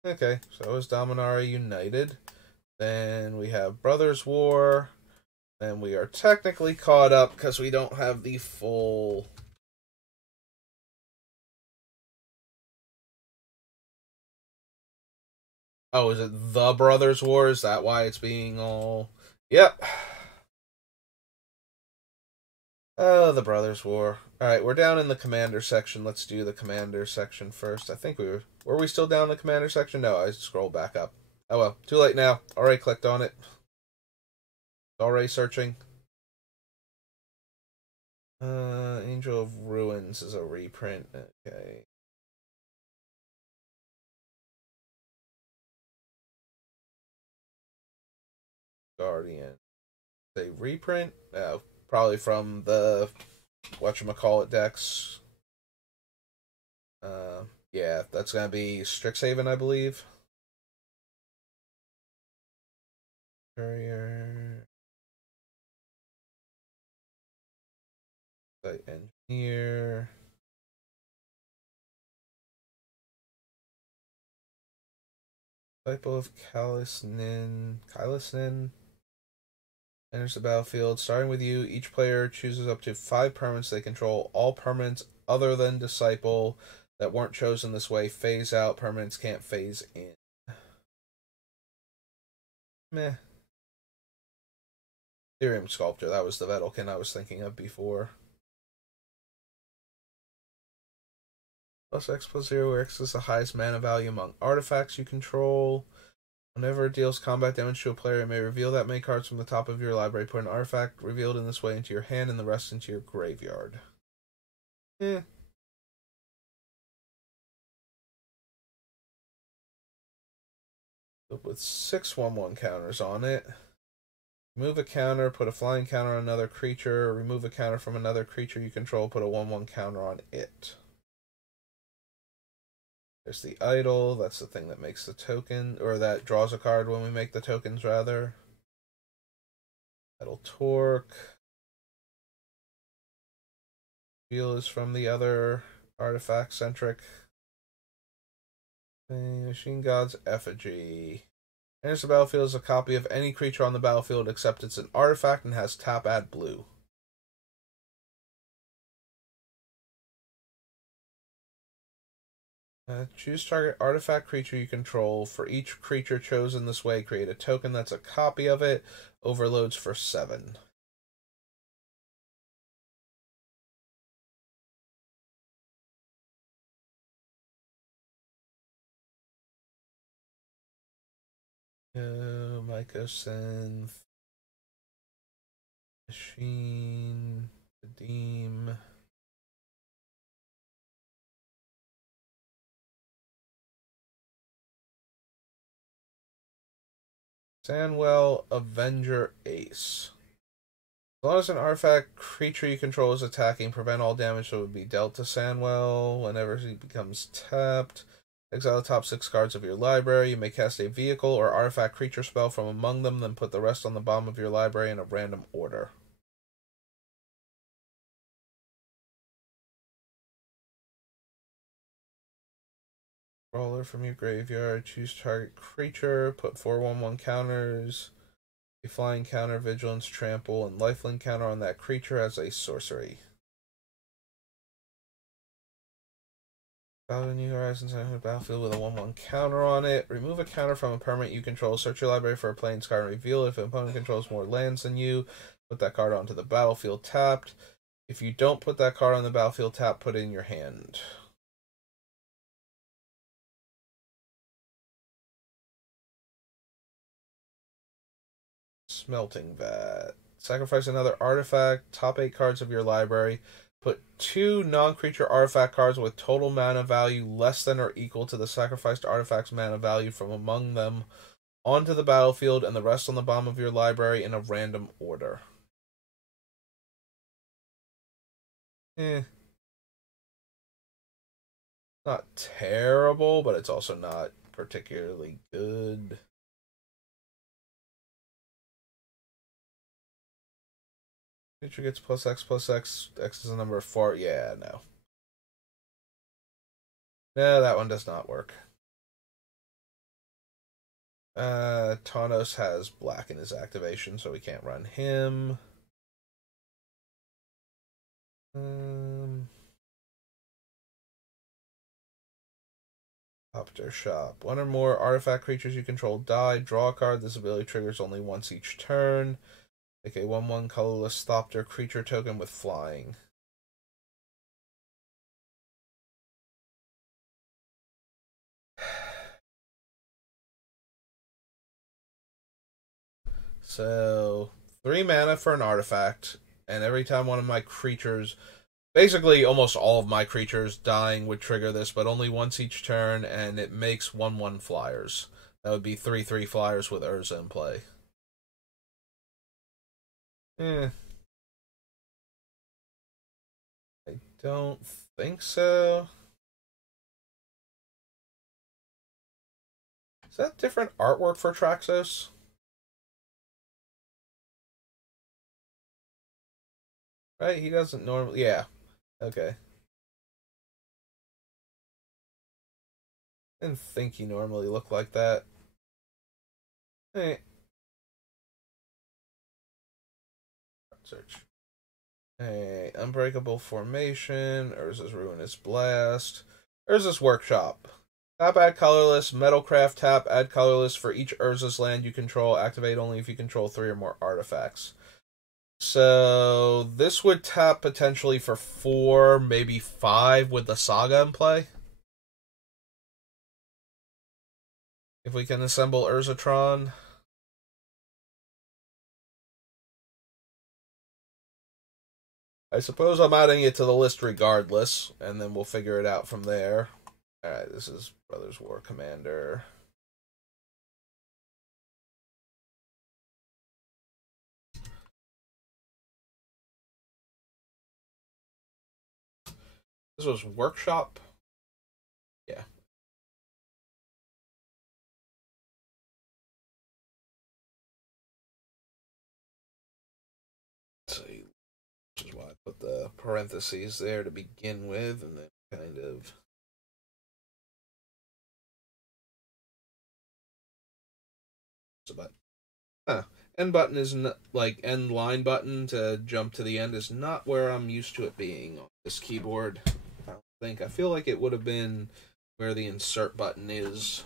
Okay, so is Dominaria United. Then we have Brothers War. And we are technically caught up because we don't have the full... Oh, is it the Brothers War? Is that why it's being all... Yep. Oh, the Brothers War. Alright, we're down in the Commander section. Let's do the Commander section first. I think we were... Were we still down in the Commander section? No, I scrolled back up. Oh well, too late now. Already clicked on it. Already searching. Angel of Ruins is a reprint. Okay. Guardian. A reprint? Oh, probably from the whatchamacallit decks. Yeah, that's gonna be Strixhaven, I believe. Courier. Site Engineer. Typo of Kalisnin. Enters the battlefield. Starting with you, each player chooses up to 5 permanents they control. All permanents other than Disciple that weren't chosen this way phase out. Permanents can't phase in. Meh. Ethereum Sculptor. That was the Vedalken I was thinking of before. Plus X+0, X is the highest mana value among artifacts you control. Whenever it deals combat damage to a player, it may reveal that many cards from the top of your library. Put an artifact revealed in this way into your hand and the rest into your graveyard. Eh. With 6 1/1 counters on it. Remove a counter, put a flying counter on another creature. Remove a counter from another creature you control, put a 1/1 counter on it. There's the idol. That's the thing that makes the token, or that draws a card when we make the tokens, rather. Idol Torque. Wheel is from the other artifact-centric Machine God's Effigy. Enters the battlefield as a copy of any creature on the battlefield except it's an artifact and has tap add blue. Choose target artifact creature you control. For each creature chosen this way, create a token that's a copy of it. Overloads for 7. Mycosynth. Machine. Redeem. Sandwell, Avenger Ace. As long as an artifact creature you control is attacking, prevent all damage that would be dealt to Sandwell. Whenever he becomes tapped, exile the top 6 cards of your library. You may cast a vehicle or artifact creature spell from among them, then put the rest on the bottom of your library in a random order. Brawler from your graveyard. Choose target creature. Put 4/1/1 counters. A flying counter, vigilance, trample, and lifelink counter on that creature as a sorcery. Battle New Horizons on the battlefield with a 1/1 counter on it. Remove a counter from a permanent you control. Search your library for a plains card and reveal it. If an opponent controls more lands than you, put that card onto the battlefield tapped. If you don't put that card on the battlefield tapped, put it in your hand. Smelting Vat. Sacrifice another artifact. Top 8 cards of your library. Put 2 non-creature artifact cards with total mana value less than or equal to the sacrificed artifact's mana value from among them onto the battlefield and the rest on the bottom of your library in a random order. Not terrible, but it's also not particularly good. Creature gets +X+X. X is a number of 4. Yeah, no. No, that one does not work. Taunos has black in his activation, so we can't run him. Opter Shop. 1 or more artifact creatures you control die. Draw a card. This ability triggers only once each turn. Make a 1/1 colorless Thopter creature token with flying. So, 3 mana for an artifact, and every time one of my creatures, basically almost all of my creatures dying would trigger this, but only once each turn, and it makes 1/1 flyers. That would be 3/3 flyers with Urza in play. I don't think so. Is that different artwork for Traxos? Right? He doesn't normally. Yeah. Okay. Didn't think he normally looked like that. Eh. Search. Hey, Unbreakable Formation, Urza's Ruinous Blast, Urza's Workshop. Tap add colorless, Metalcraft tap add colorless for each Urza's land you control. Activate only if you control 3 or more artifacts. So this would tap potentially for 4, maybe 5 with the Saga in play. If we can assemble Urzatron. I suppose I'm adding it to the list regardless, and then we'll figure it out from there. Alright, this is Brothers War Commander. This was Workshop. Yeah. So, which is why I put the parentheses there to begin with, and then kind of But end button is not, like end line button to jump to the end is not where I'm used to it being on this keyboard. I don't think. I feel like it would have been where the insert button is.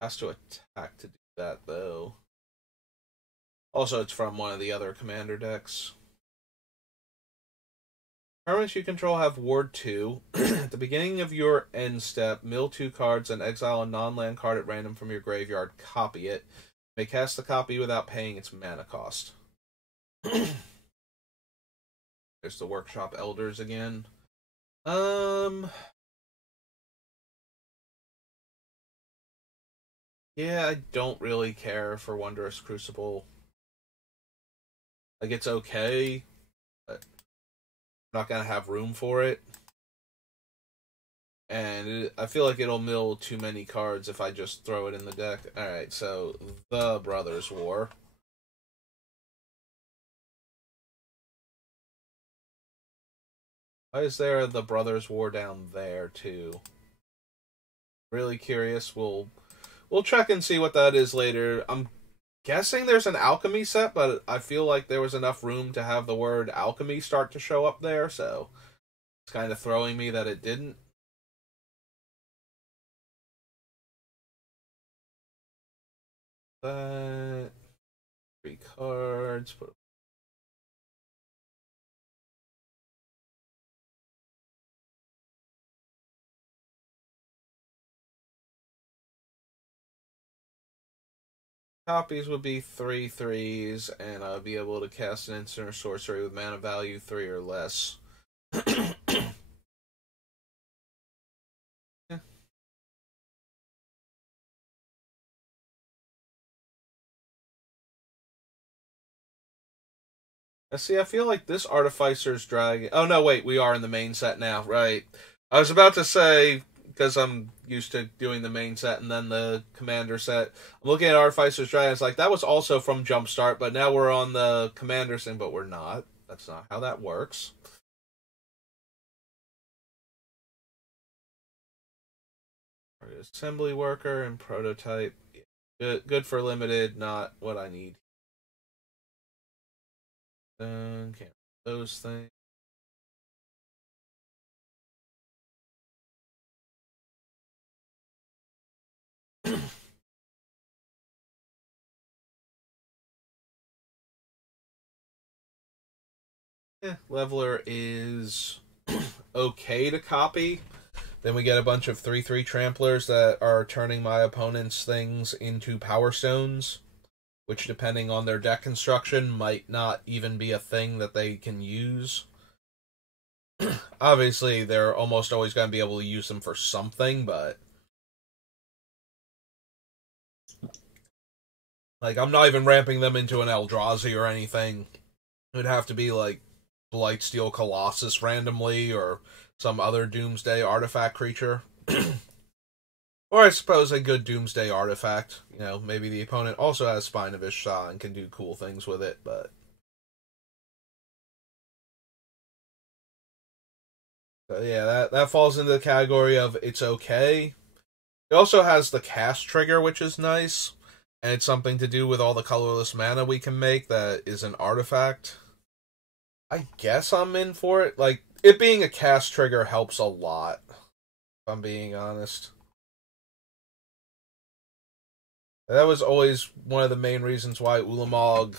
Has to attack to do that though. Also, it's from one of the other commander decks. Permanents you control have Ward 2. At the beginning of your end step, mill 2 cards and exile a non-land card at random from your graveyard. Copy it. You may cast the copy without paying its mana cost. There's the Workshop Elders again. Yeah, I don't really care for Wondrous Crucible. Like, it's okay, but I'm not gonna have room for it. And I feel like it'll mill too many cards if I just throw it in the deck. Alright, so the Brothers' War. Why is there the Brothers' War down there, too? Really curious. We'll check and see what that is later. I'm guessing there's an alchemy set, but I feel like there was enough room to have the word alchemy start to show up there, so it's kind of throwing me that it didn't. That 3 cards. Put copies would be 3 3s, and I'll be able to cast an instant or sorcery with mana value 3 or less. Yeah. See, I feel like this Artificer's Dragon... Oh, no, wait, we are in the main set now, right. I was about to say, because I'm used to doing the main set and then the Commander set, I'm looking at Artificer's Dragon, it's like, that was also from Jumpstart, but now we're on the Commander thing, but we're not. That's not how that works. Assembly Worker and Prototype. Good for limited, not what I need. Can't those things. Leveler is okay to copy. Then we get a bunch of 3/3 tramplers that are turning my opponent's things into Power Stones, which, depending on their deck construction, might not even be a thing that they can use. Obviously, they're almost always going to be able to use them for something, but... Like, I'm not even ramping them into an Eldrazi or anything. It would have to be, like, Blightsteel Colossus randomly, or some other Doomsday artifact creature. Or I suppose a good Doomsday artifact. You know, maybe the opponent also has Spine of Ishtar and can do cool things with it, but... So yeah, that falls into the category of it's okay. It also has the cast trigger, which is nice. And it's something to do with all the colorless mana we can make that is an artifact. I guess I'm in for it. Like, it being a cast trigger helps a lot, if I'm being honest. That was always one of the main reasons why Ulamog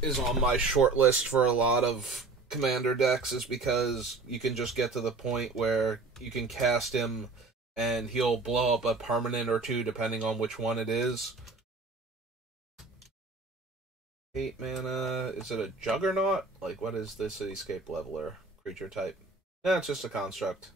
is on my short list for a lot of Commander decks, is because you can just get to the point where you can cast him and he'll blow up a permanent or two depending on which one it is. 8 mana. Is it a Juggernaut? Like, what is this Cityscape Leveler creature type? No, it's just a construct.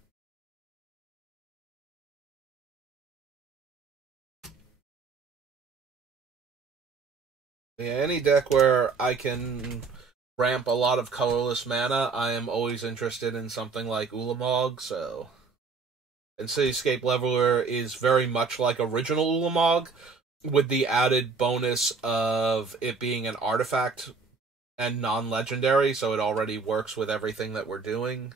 Yeah, any deck where I can ramp a lot of colorless mana, I am always interested in something like Ulamog, so... And Cityscape Leveler is very much like original Ulamog, with the added bonus of it being an artifact and non-legendary, so it already works with everything that we're doing.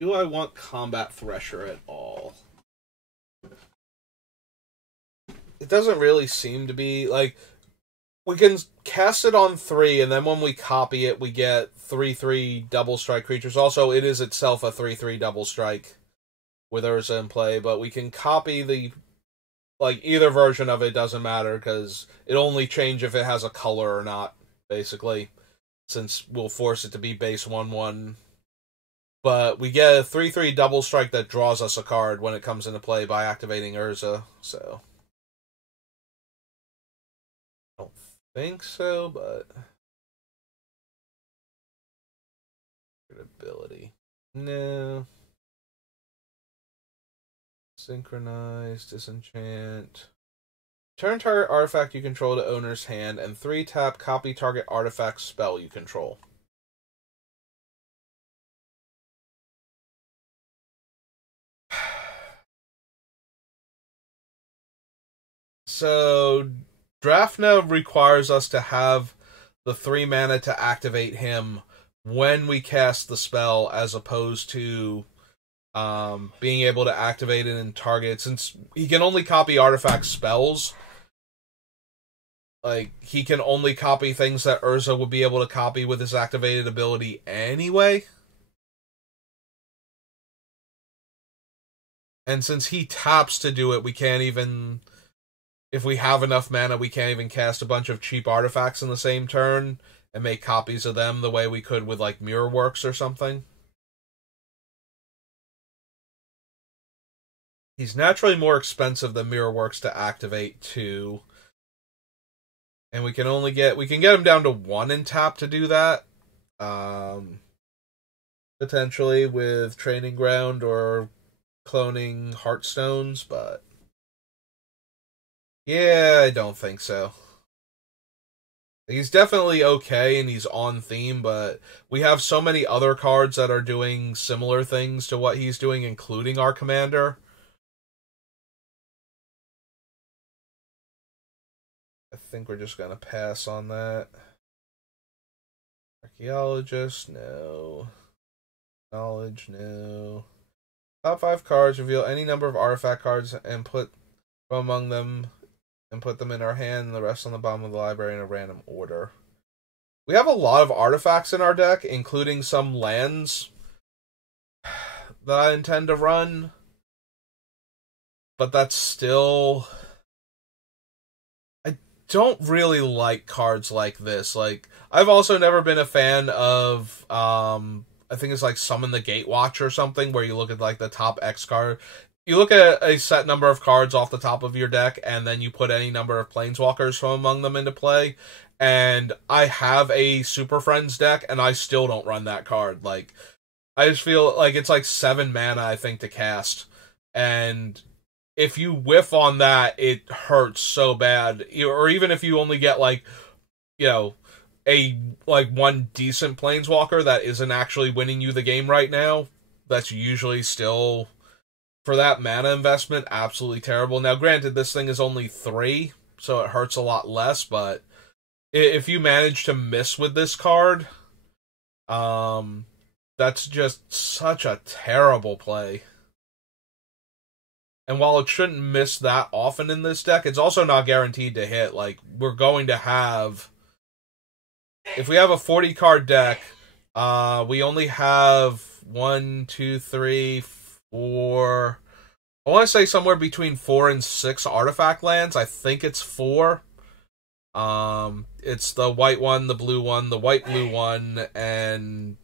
Do I want Combat Thresher at all? It doesn't really seem to be, like, we can cast it on 3, and then when we copy it, we get 3/3 double strike creatures. Also, it is itself a 3/3 double strike with Urza in play, but we can copy the, like, either version of it doesn't matter, because it only change if it has a color or not, basically, since we'll force it to be base 1/1. But we get a 3/3 double strike that draws us a card when it comes into play by activating Urza, so I don't think so, but ability. No. Synchronize, disenchant. Turn target artifact you control to owner's hand, and 3-tap copy target artifact spell you control. So, Drafna requires us to have the 3 mana to activate him when we cast the spell, as opposed to being able to activate it in target. Since he can only copy artifact spells, like, he can only copy things that Urza would be able to copy with his activated ability anyway. And since he taps to do it, we can't even... If we have enough mana, we can't even cast a bunch of cheap artifacts in the same turn and make copies of them the way we could with, like, Mirror Works or something. He's naturally more expensive than Mirror Works to activate, too. And we can get him down to 1 in tap to do that. Potentially with Training Ground or cloning Heartstones, but yeah, I don't think so. He's definitely okay and he's on theme, but we have so many other cards that are doing similar things to what he's doing, including our commander. I think we're just gonna pass on that. Archaeologist, no. Knowledge, no. Top 5 cards, reveal any number of artifact cards and put among them and put them in our hand, and the rest on the bottom of the library in a random order. We have a lot of artifacts in our deck, including some lands that I intend to run, but that's still... I don't really like cards like this. Like, I've also never been a fan of, I think it's like Summon the Gatewatch or something, where you look at, like, the top X card. You look at a set number of cards off the top of your deck, and then you put any number of Planeswalkers from among them into play. And I have a Super Friends deck, and I still don't run that card. Like, I just feel like it's like 7 mana, I think, to cast. And if you whiff on that, it hurts so bad. Or even if you only get, like, you know, one decent Planeswalker that isn't actually winning you the game right now, that's usually still... for that mana investment, absolutely terrible. Now, granted, this thing is only 3, so it hurts a lot less, but if you manage to miss with this card, that's just such a terrible play. And while it shouldn't miss that often in this deck, it's also not guaranteed to hit. Like, we're going to have... If we have a 40-card deck, we only have 1, 2, 3, 4... I want to say somewhere between 4 and 6 artifact lands. I think it's 4. It's the white one, the blue one, the white-blue one, and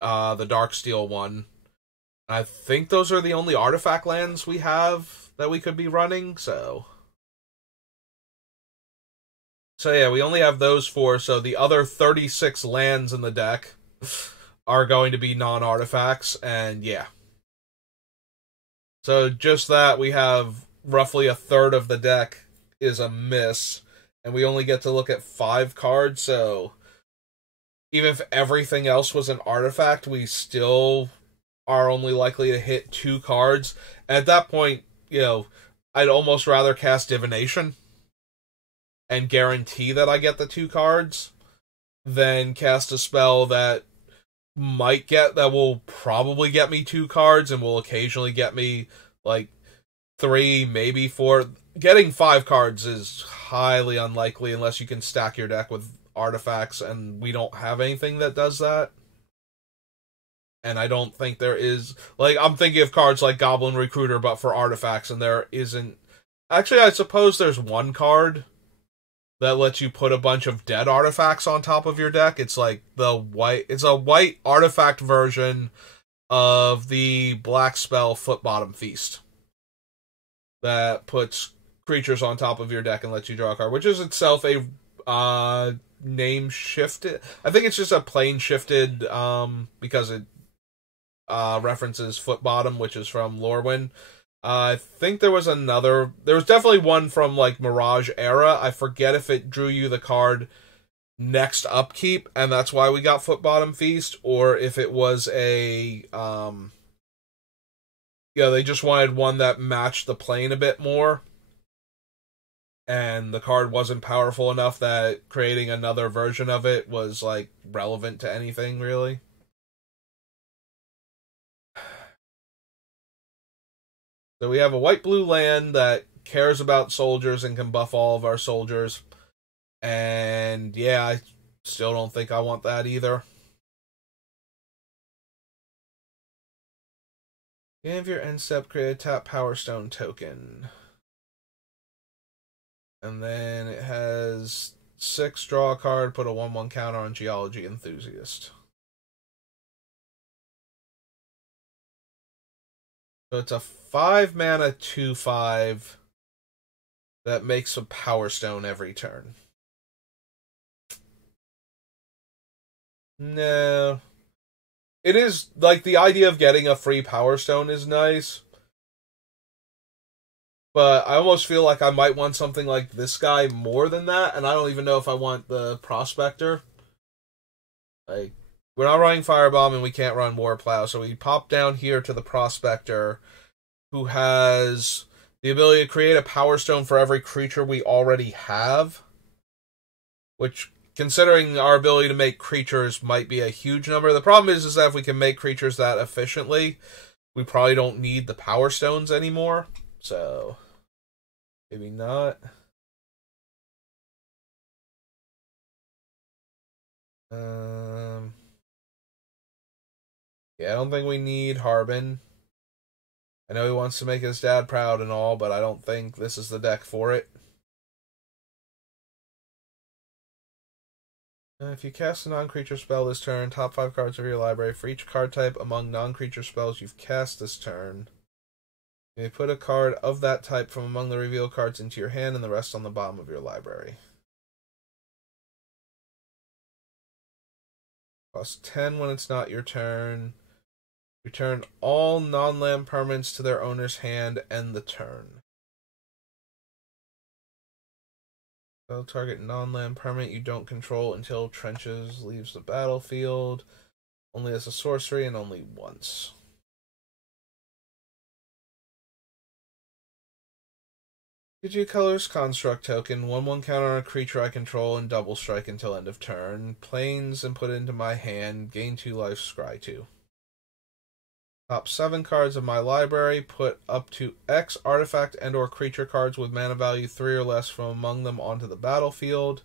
the Darksteel one. I think those are the only artifact lands we have that we could be running, so... So yeah, we only have those 4, so the other 36 lands in the deck are going to be non-artifacts, and yeah. So just that, we have roughly a third of the deck is a miss, and we only get to look at 5 cards, so even if everything else was an artifact, we still are only likely to hit 2 cards. And at that point, you know, I'd almost rather cast Divination and guarantee that I get the 2 cards than cast a spell that will probably get me 2 cards and will occasionally get me like 3, maybe 4. Getting 5 cards is highly unlikely unless you can stack your deck with artifacts, and we don't have anything that does that. And I don't think there is. Like, I'm thinking of cards like Goblin Recruiter, but for artifacts, and there isn't. Actually, I suppose there's one card that lets you put a bunch of dead artifacts on top of your deck. It's like it's a white artifact version of the black spell Footbottom Feast that puts creatures on top of your deck and lets you draw a card, which is itself a name shifted. I think it's just a plane shifted because it references Footbottom, which is from Lorwyn. I think there was definitely one from like Mirage era. I forget if it drew you the card next upkeep, and that's why we got Footbottom Feast, or if it was they just wanted one that matched the plane a bit more, and the card wasn't powerful enough that creating another version of it was like relevant to anything really. So we have a white-blue land that cares about soldiers and can buff all of our soldiers. And yeah, I still don't think I want that either. End of your end step, create a tap Power Stone token. And then it has 6, draw a card, put a 1/1 counter on Geology Enthusiast. So it's a 5 mana 2/5 that makes a Power Stone every turn. No. It is, like, the idea of getting a free Power Stone is nice. But I almost feel like I might want something like this guy more than that, and I don't even know if I want the Prospector. Like, we're not running Firebomb and we can't run Warplow, so we pop down here to the Prospector, who has the ability to create a Power Stone for every creature we already have, which, considering our ability to make creatures, might be a huge number. The problem is that if we can make creatures that efficiently, we probably don't need the Power Stones anymore, so maybe not. Yeah, I don't think we need Harbin. I know he wants to make his dad proud and all, but I don't think this is the deck for it. If you cast a non-creature spell this turn, top 5 cards of your library for each card type among non-creature spells you've cast this turn. You may put a card of that type from among the reveal cards into your hand and the rest on the bottom of your library. Cost 10 when it's not your turn. Return all non-land permanents to their owner's hand, end the turn. So target non-land permanent you don't control until Trenches leaves the battlefield. Only as a sorcery and only once. Colors Construct token, 1/1 counter on a creature I control and double strike until end of turn. Planes and put it into my hand, gain 2 life, scry 2. Top 7 cards of my library, put up to X artifact and or creature cards with mana value 3 or less from among them onto the battlefield.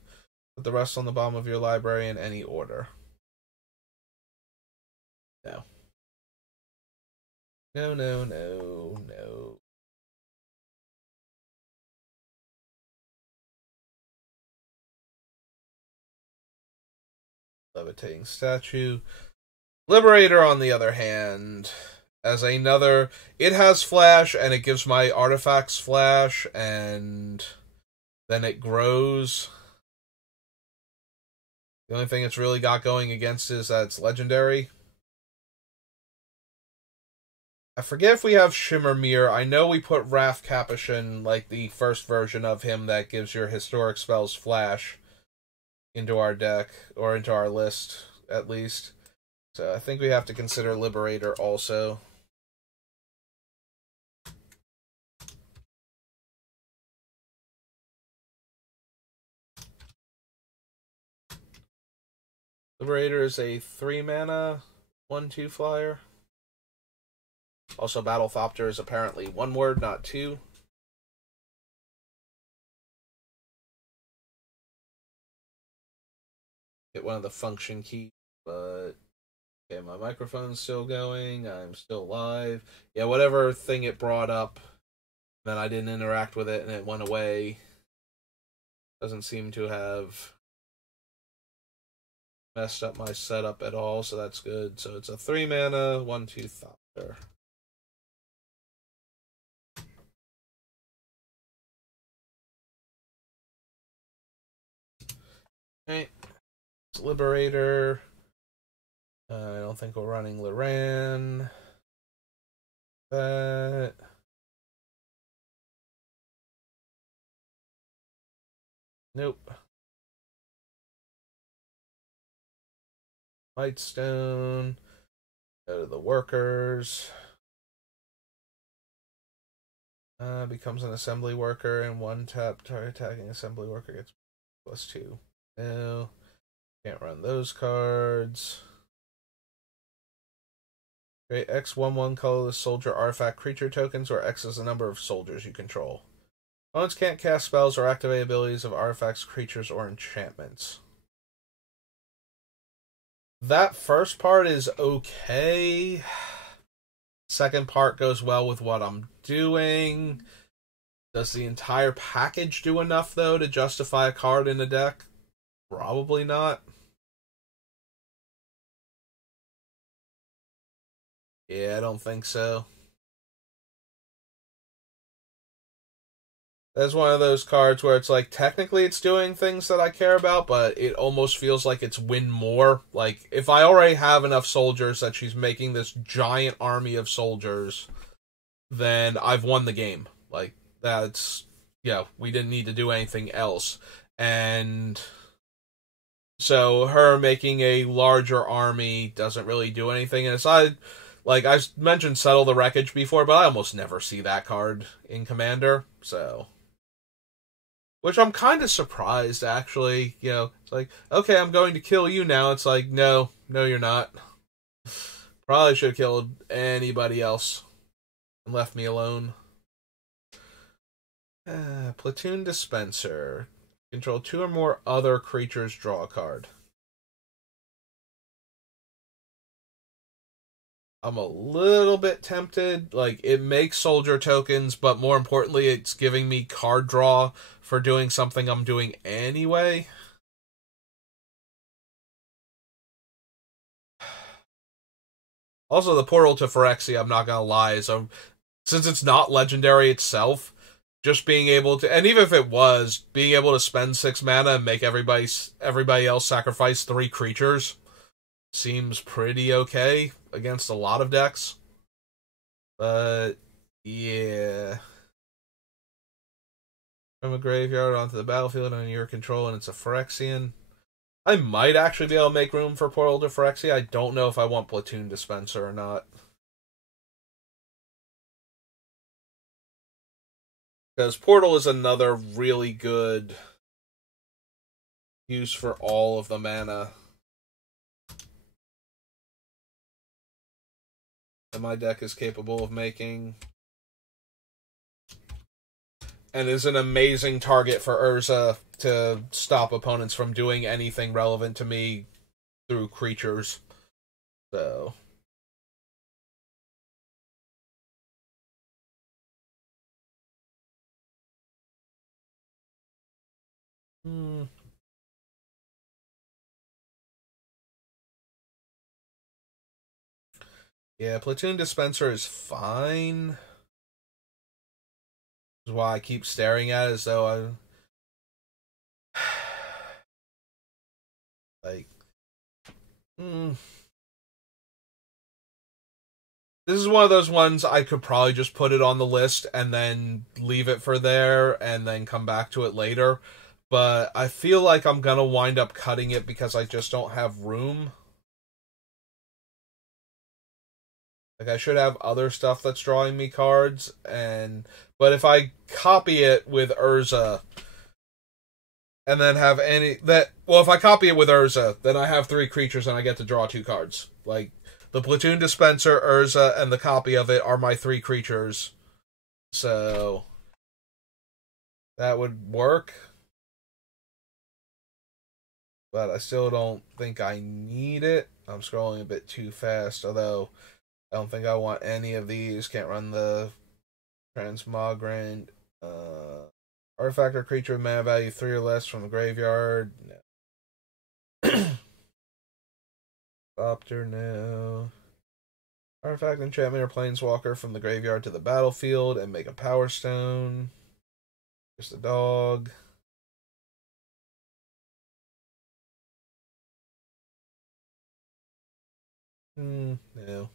Put the rest on the bottom of your library in any order. No. No, no, no, no. Levitating Statue. Liberator, on the other hand, as another, it has flash, and it gives my artifacts flash, and then it grows. The only thing it's really got going against it is that it's legendary. I forget if we have Shimmermere. I know we put Wrath Capuchin, like the first version of him that gives your historic spells flash, into our deck, or into our list, at least. So I think we have to consider Liberator also. Liberator is a 3-mana 1/2 flyer. Also, Battlethopter is apparently 1 word, not 2. Hit one of the function keys, but okay, my microphone's still going. I'm still live. Yeah, whatever thing it brought up, then I didn't interact with it and it went away. Doesn't seem to have messed up my setup at all, so that's good. So it's a 3-mana 1/2 Thopter. Okay. Liberator. I don't think we're running Loran. But nope. Mightstone. Go to the workers. Becomes an assembly worker, and 1-tap target attacking assembly worker gets +2. No. Can't run those cards. Create X 1/1 colorless soldier artifact creature tokens, where X is the number of soldiers you control. Opponents can't cast spells or activate abilities of artifacts, creatures, or enchantments. That first part is okay. Second part goes well with what I'm doing. Does the entire package do enough, though, to justify a card in a deck? Probably not. Yeah, I don't think so. That's one of those cards where it's like, technically it's doing things that I care about, but it almost feels like it's win more. Like, if I already have enough soldiers that she's making this giant army of soldiers, then I've won the game. Like, that's, yeah, we didn't need to do anything else. And so her making a larger army doesn't really do anything. And aside, like, I mentioned Settle the Wreckage before, but I almost never see that card in Commander, so. Which I'm kind of surprised, actually. You know, it's like, okay, I'm going to kill you now. It's like, no, you're not. Probably should have killed anybody else and left me alone. Platoon Dispenser. Control 2 or more other creatures, draw a card. I'm a little bit tempted. Like, it makes soldier tokens, but more importantly, it's giving me card draw for doing something I'm doing anyway. Also, the portal to Phyrexia, I'm not gonna lie, so since it's not legendary itself, just being able to, and even if it was, being able to spend 6 mana and make everybody else sacrifice 3 creatures seems pretty okay against a lot of decks. But, yeah. From a graveyard onto the battlefield under your control, and it's a Phyrexian. I might actually be able to make room for Portal to Phyrexia. I don't know if I want Platoon Dispenser or not. Because Portal is another really good use for all of the mana that my deck is capable of making. And is an amazing target for Urza to stop opponents from doing anything relevant to me through creatures. So. Yeah, Platoon Dispenser is fine. Is why I keep staring at it as though I like This is one of those ones I could probably just put it on the list and then leave it for there and then come back to it later. But I feel like I'm gonna wind up cutting it because I just don't have room. Like, I should have other stuff that's drawing me cards, but if I copy it with Urza, and then have any that. Well, if I copy it with Urza, then I have 3 creatures and I get to draw 2 cards. Like the Platoon Dispenser, Urza, and the copy of it are my 3 creatures. So that would work. But I still don't think I need it. I'm scrolling a bit too fast, although I don't think I want any of these. Can't run the Transmogrant. Artifact or creature with mana value 3 or less from the graveyard. No. Opter, no. Artifact, enchantment, or planeswalker from the graveyard to the battlefield and make a Power Stone. There's the dog. No.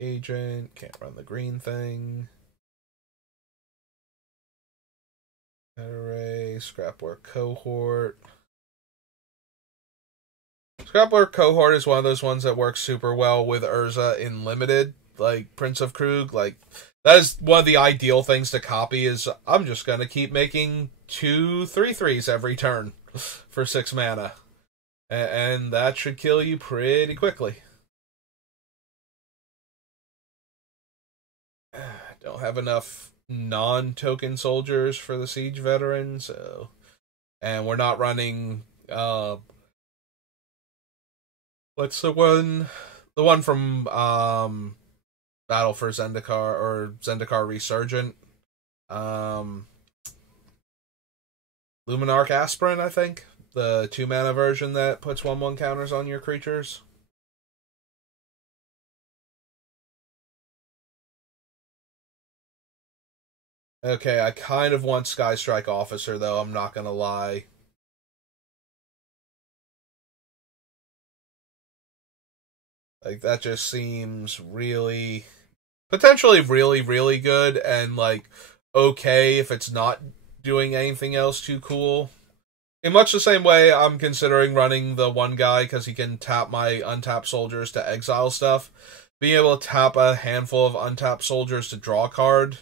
Agent, can't run the green thing. Array, Scrapwork Cohort. Scrapwork Cohort is one of those ones that works super well with Urza in limited, like Prince of Krug. Like, that is one of the ideal things to copy. Is I'm just gonna keep making 2 3/3s every turn for 6 mana, and that should kill you pretty quickly. Don't have enough non-token soldiers for the Siege Veteran, so... And we're not running, what's the one? The one from, Battle for Zendikar, or Zendikar Resurgent. Luminarch Aspirant, I think. The 2-mana version that puts 1/1 counters on your creatures. Okay, I kind of want Skystrike Officer, though, I'm not gonna lie. Like, that just seems really... potentially really, really good, and, like, okay if it's not doing anything else too cool. In much the same way, I'm considering running the one guy, because he can tap my untapped soldiers to exile stuff. Being able to tap a handful of untapped soldiers to draw a card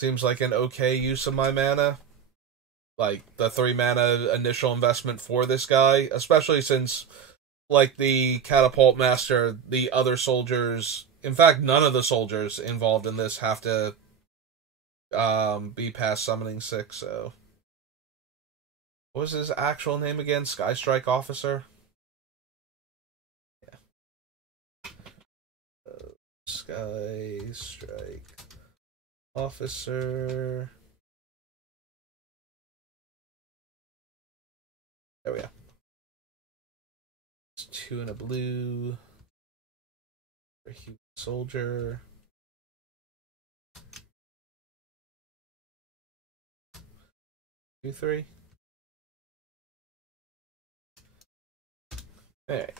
seems like an okay use of my mana. Like, the 3 mana initial investment for this guy. Especially since, like, the Catapult Master, the other soldiers... In fact, none of the soldiers involved in this have to be past Summoning 6, so... What was his actual name again? Skystrike Officer? Yeah. Skystrike Officer. There we go. It's 2 and a blue. For a huge soldier. 2/3. Alright.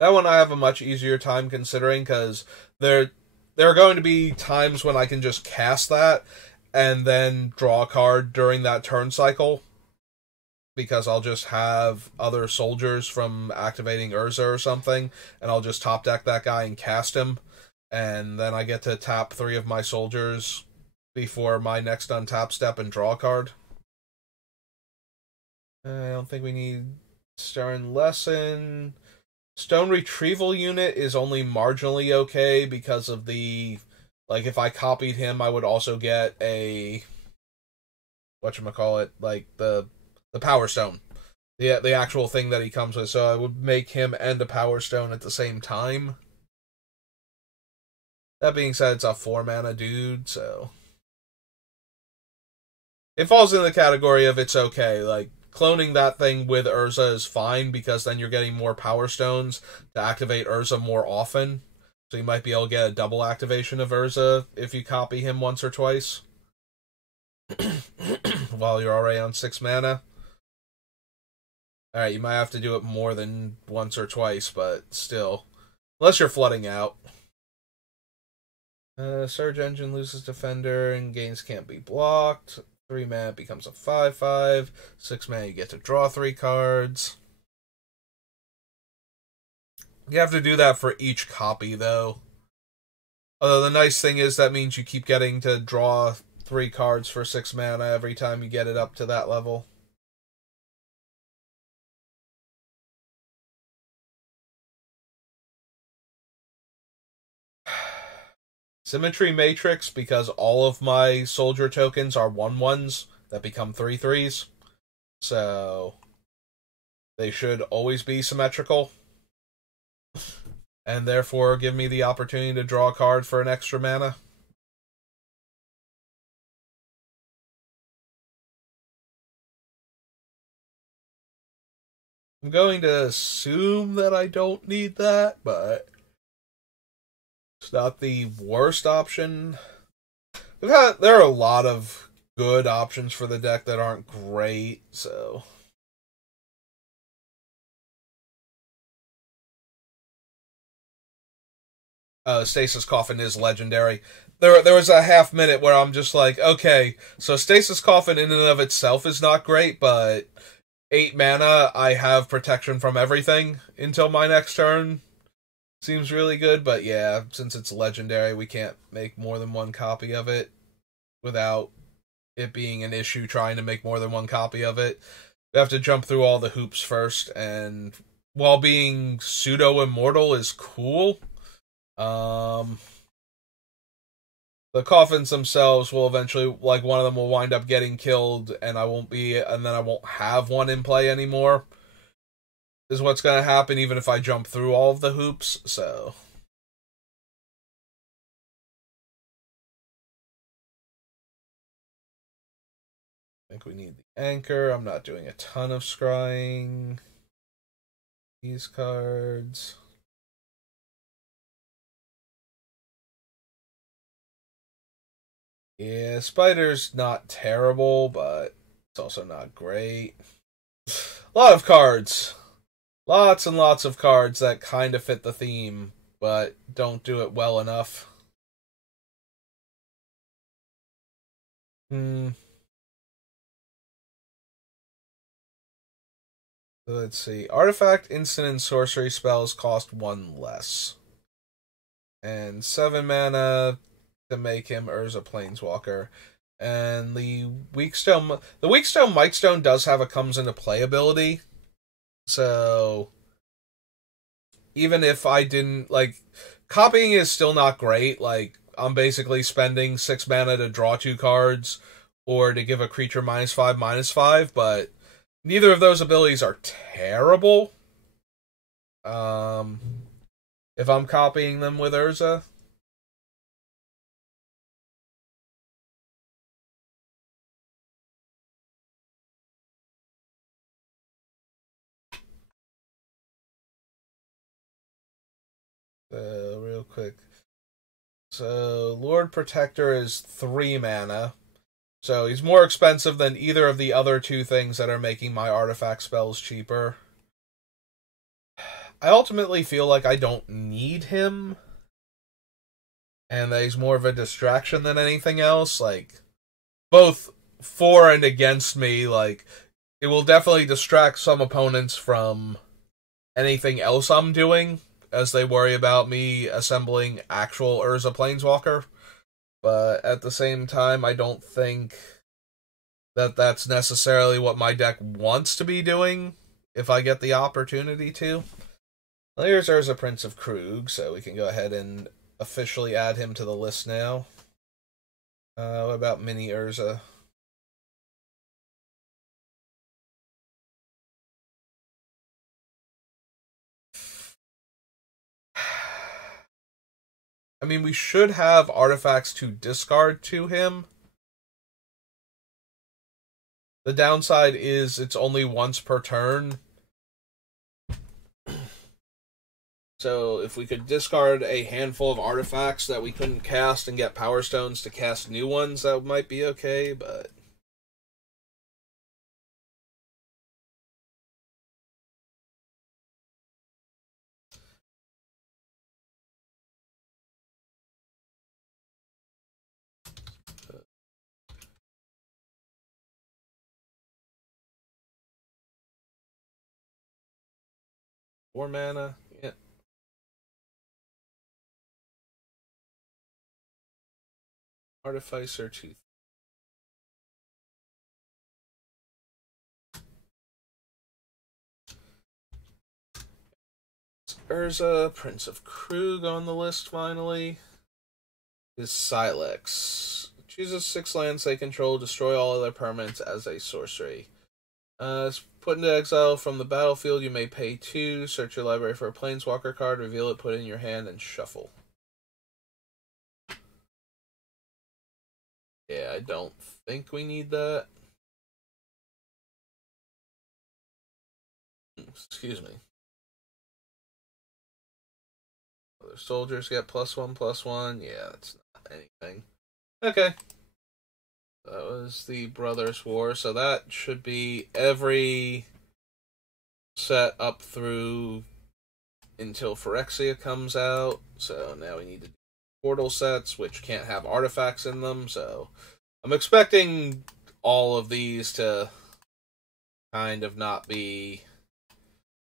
That one I have a much easier time considering, because there are going to be times when I can just cast that and then draw a card during that turn cycle, because I'll just have other soldiers from activating Urza or something, and I'll just top deck that guy and cast him, and then I get to tap 3 of my soldiers before my next untap step and draw a card. I don't think we need Stern Lesson. Stone Retrieval Unit is only marginally okay because of the... Like, if I copied him, I would also get a... whatchamacallit, like, the Power Stone. The actual thing that he comes with. So I would make him and a Power Stone at the same time. That being said, it's a 4-mana dude, so... It falls in the category of it's okay. Like, cloning that thing with Urza is fine, because then you're getting more Power Stones to activate Urza more often. So you might be able to get a double activation of Urza if you copy him once or twice. While you're already on 6 mana. Alright, you might have to do it more than once or twice, but still. Unless you're flooding out. Surge Engine loses Defender and gains can't be blocked. 3 mana becomes a 5/5. 6 mana you get to draw 3 cards. You have to do that for each copy, though. Although the nice thing is that means you keep getting to draw 3 cards for 6 mana every time you get it up to that level. Symmetry Matrix, because all of my soldier tokens are 1/1s that become 3/3s. So they should always be symmetrical. And therefore give me the opportunity to draw a card for an extra mana. I'm going to assume that I don't need that, but it's not the worst option. There are a lot of good options for the deck that aren't great, so... Stasis Coffin is legendary. There was a half minute where I'm just like, okay, so Stasis Coffin in and of itself is not great, but 8 mana, I have protection from everything until my next turn. Seems really good, but yeah, since it's legendary, we can't make more than one copy of it without it being an issue trying to make more than one copy of it. We have to jump through all the hoops first, and while being pseudo-immortal is cool, the coffins themselves will eventually, like, one of them will wind up getting killed, and then I won't have one in play anymore, is what's going to happen, even if I jump through all of the hoops, so... I think we need the anchor. I'm not doing a ton of scrying. These cards... Yeah, Spider's not terrible, but it's also not great. A lot of cards. Lots and lots of cards that kind of fit the theme, but don't do it well enough. Let's see. Artifact, instant, and sorcery spells cost 1 less. And 7 mana to make him Urza Planeswalker. And the Weakstone Mightstone does have a comes into play ability. So even if I didn't, like, copying is still not great. Like, I'm basically spending 6 mana to draw 2 cards or to give a creature -5/-5, but neither of those abilities are terrible. If I'm copying them with Urza. Real quick. So, Lord Protector is 3 mana. So, he's more expensive than either of the other 2 things that are making my artifact spells cheaper. I ultimately feel like I don't need him. And that he's more of a distraction than anything else. Like, both for and against me, like, it will definitely distract some opponents from anything else I'm doing, as they worry about me assembling actual Urza Planeswalker. But at the same time, I don't think that that's necessarily what my deck wants to be doing, if I get the opportunity to. Well, here's Urza Prince of Krug, so we can go ahead and officially add him to the list now. What about Mini Urza? I mean, we should have artifacts to discard to him. The downside is it's only once per turn. So if we could discard a handful of artifacts that we couldn't cast and get Power Stones to cast new ones, that might be okay, but... Four mana? Yeah. Artificer 2. Urza, Prince of Krug on the list finally. Is Silex. Chooses 6 lands they control, destroy all other permanents as a sorcery. Put into exile from the battlefield, you may pay 2, search your library for a Planeswalker card, reveal it, put it in your hand, and shuffle. Yeah, I don't think we need that. Excuse me. Other soldiers get +1/+1. Yeah, that's not anything. Okay. That was the Brothers' War, so that should be every set up through until Phyrexia comes out. So now we need to do portal sets, which can't have artifacts in them, so I'm expecting all of these to kind of not be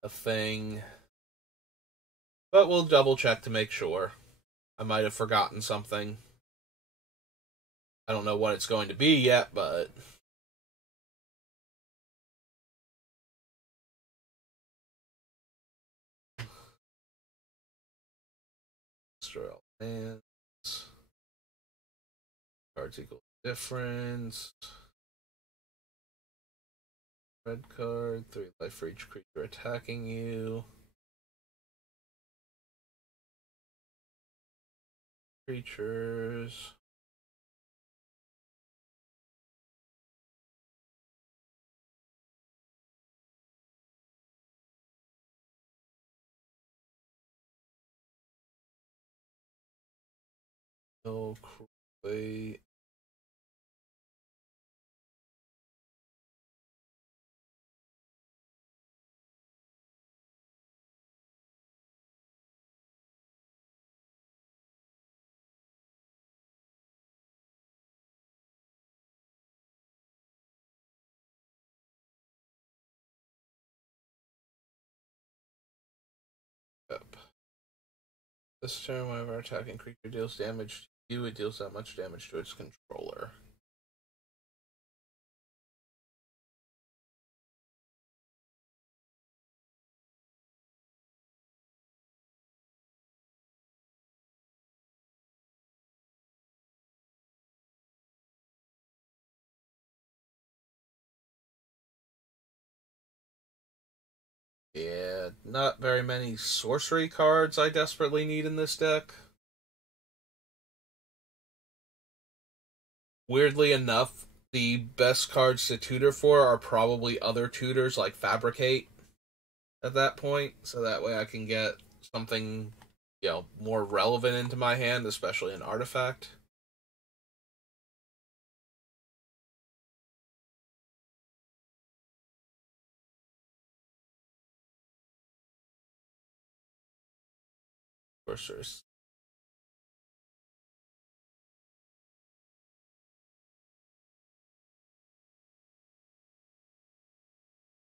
a thing. But we'll double check to make sure. I might have forgotten something. I don't know what it's going to be yet, but destroy all lands. Cards equal difference. Red card, 3 life for each creature attacking you. Creatures. No wait. Up. This turn, whenever attacking creature deals damage to you, it deals that much damage to its controller. Yeah, not very many sorcery cards I desperately need in this deck. Weirdly enough, the best cards to tutor for are probably other tutors like Fabricate at that point, so that way I can get something, more relevant into my hand, especially an artifact. Sorceress.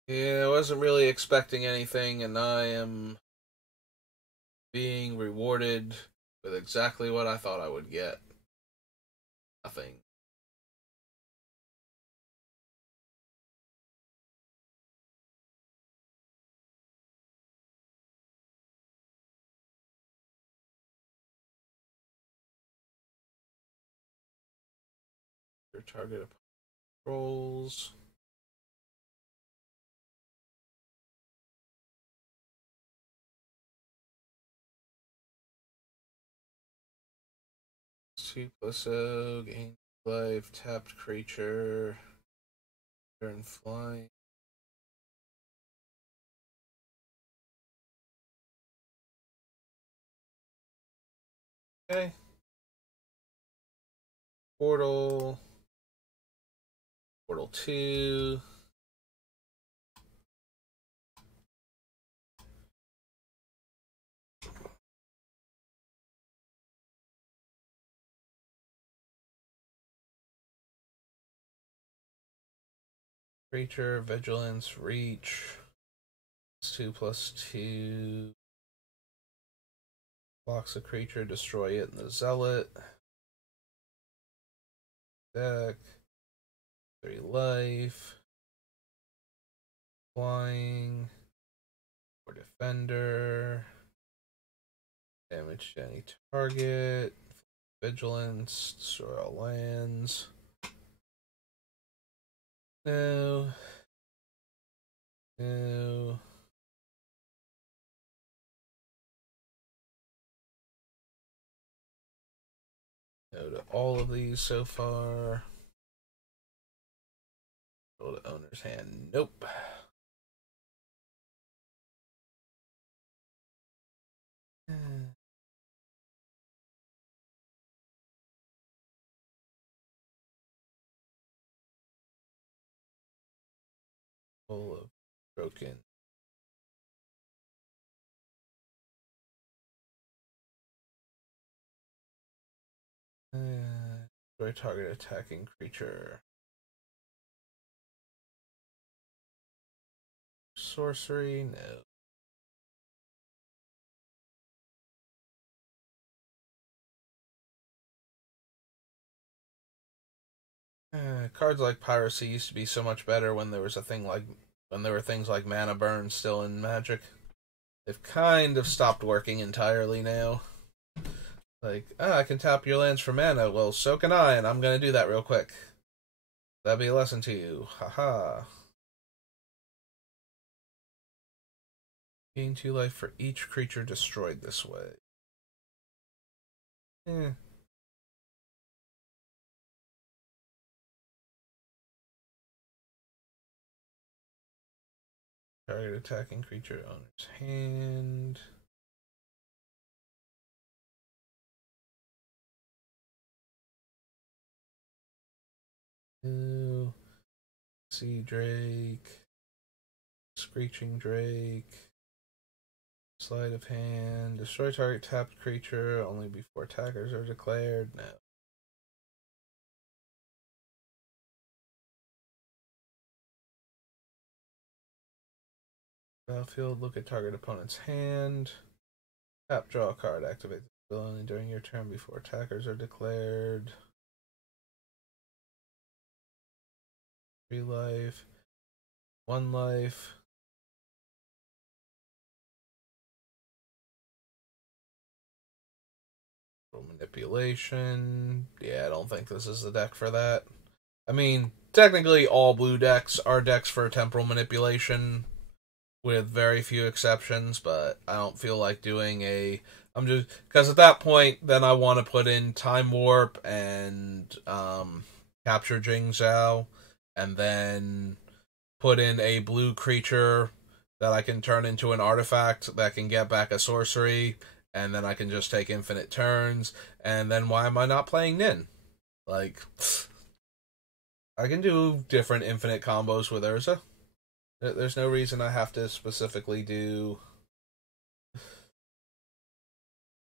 Yeah, I wasn't really expecting anything, and I am being rewarded with exactly what I thought I would get. Nothing. Your target controls. Two plus O, gain life, tapped creature, turn flying. Okay. Portal. Portal 2. Creature, vigilance, reach. It's 2+2. Blocks a creature, destroy it in the zealot. Deck. 3 life. Flying. Or defender. Damage to any target. Vigilance. Destroy all lands. No. No. No to all of these so far. Go to owner's hand. Nope. Full of broken. Destroy target attacking creature. Sorcery? No. Cards like Piracy used to be so much better when there was a thing like when there were things like Mana Burn still in Magic. They've kind of stopped working entirely now. Like, I can tap your lands for mana. Well, so can I, and I'm gonna do that real quick. That'll be a lesson to you. Haha. Gain 2 life for each creature destroyed this way. Target attacking creature owner's hand. Ooh. Sea Drake. Screeching Drake. Sleight of hand. Destroy target tapped creature only before attackers are declared. No. Battlefield, look at target opponent's hand. Tap, draw a card. Activate the ability only during your turn before attackers are declared. 3 life. 1 life. Manipulation. Yeah, I don't think this is the deck for that. I mean, technically all blue decks are decks for temporal manipulation, with very few exceptions, but I don't feel like doing I'm just because at that point, then I want to put in Time Warp and Capture Jing Zhao, and then put in a blue creature that I can turn into an artifact that can get back a sorcery, and then I can just take infinite turns. And then why am I not playing Nin? Like, I can do different infinite combos with Urza. There's no reason I have to specifically do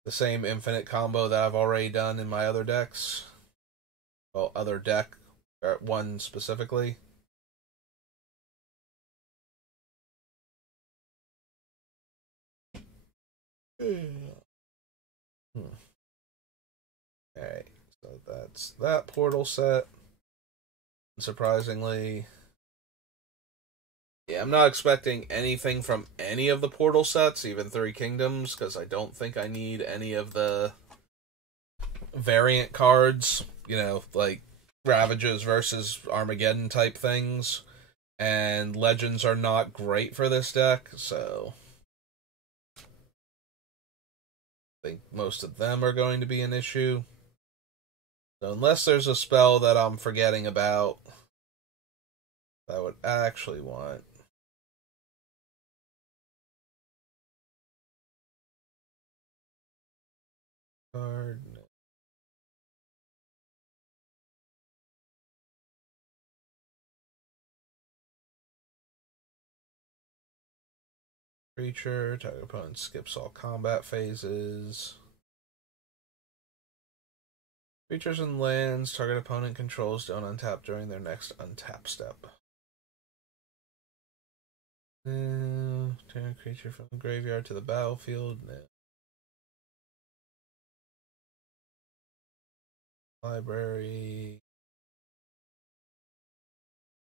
the same infinite combo that I've already done in my other decks. Well, other deck, or one specifically. Alright, so that's that portal set. Surprisingly, yeah, I'm not expecting anything from any of the portal sets, even Three Kingdoms, because I don't think I need any of the variant cards, like Ravages versus Armageddon type things. And Legends are not great for this deck, so I think most of them are going to be an issue. So unless there's a spell that I'm forgetting about that I would actually want. Card. Creature. Target opponent skips all combat phases. Creatures and lands target opponent controls don't untap during their next untap step. No. Turn a creature from the graveyard to the battlefield. No. Library.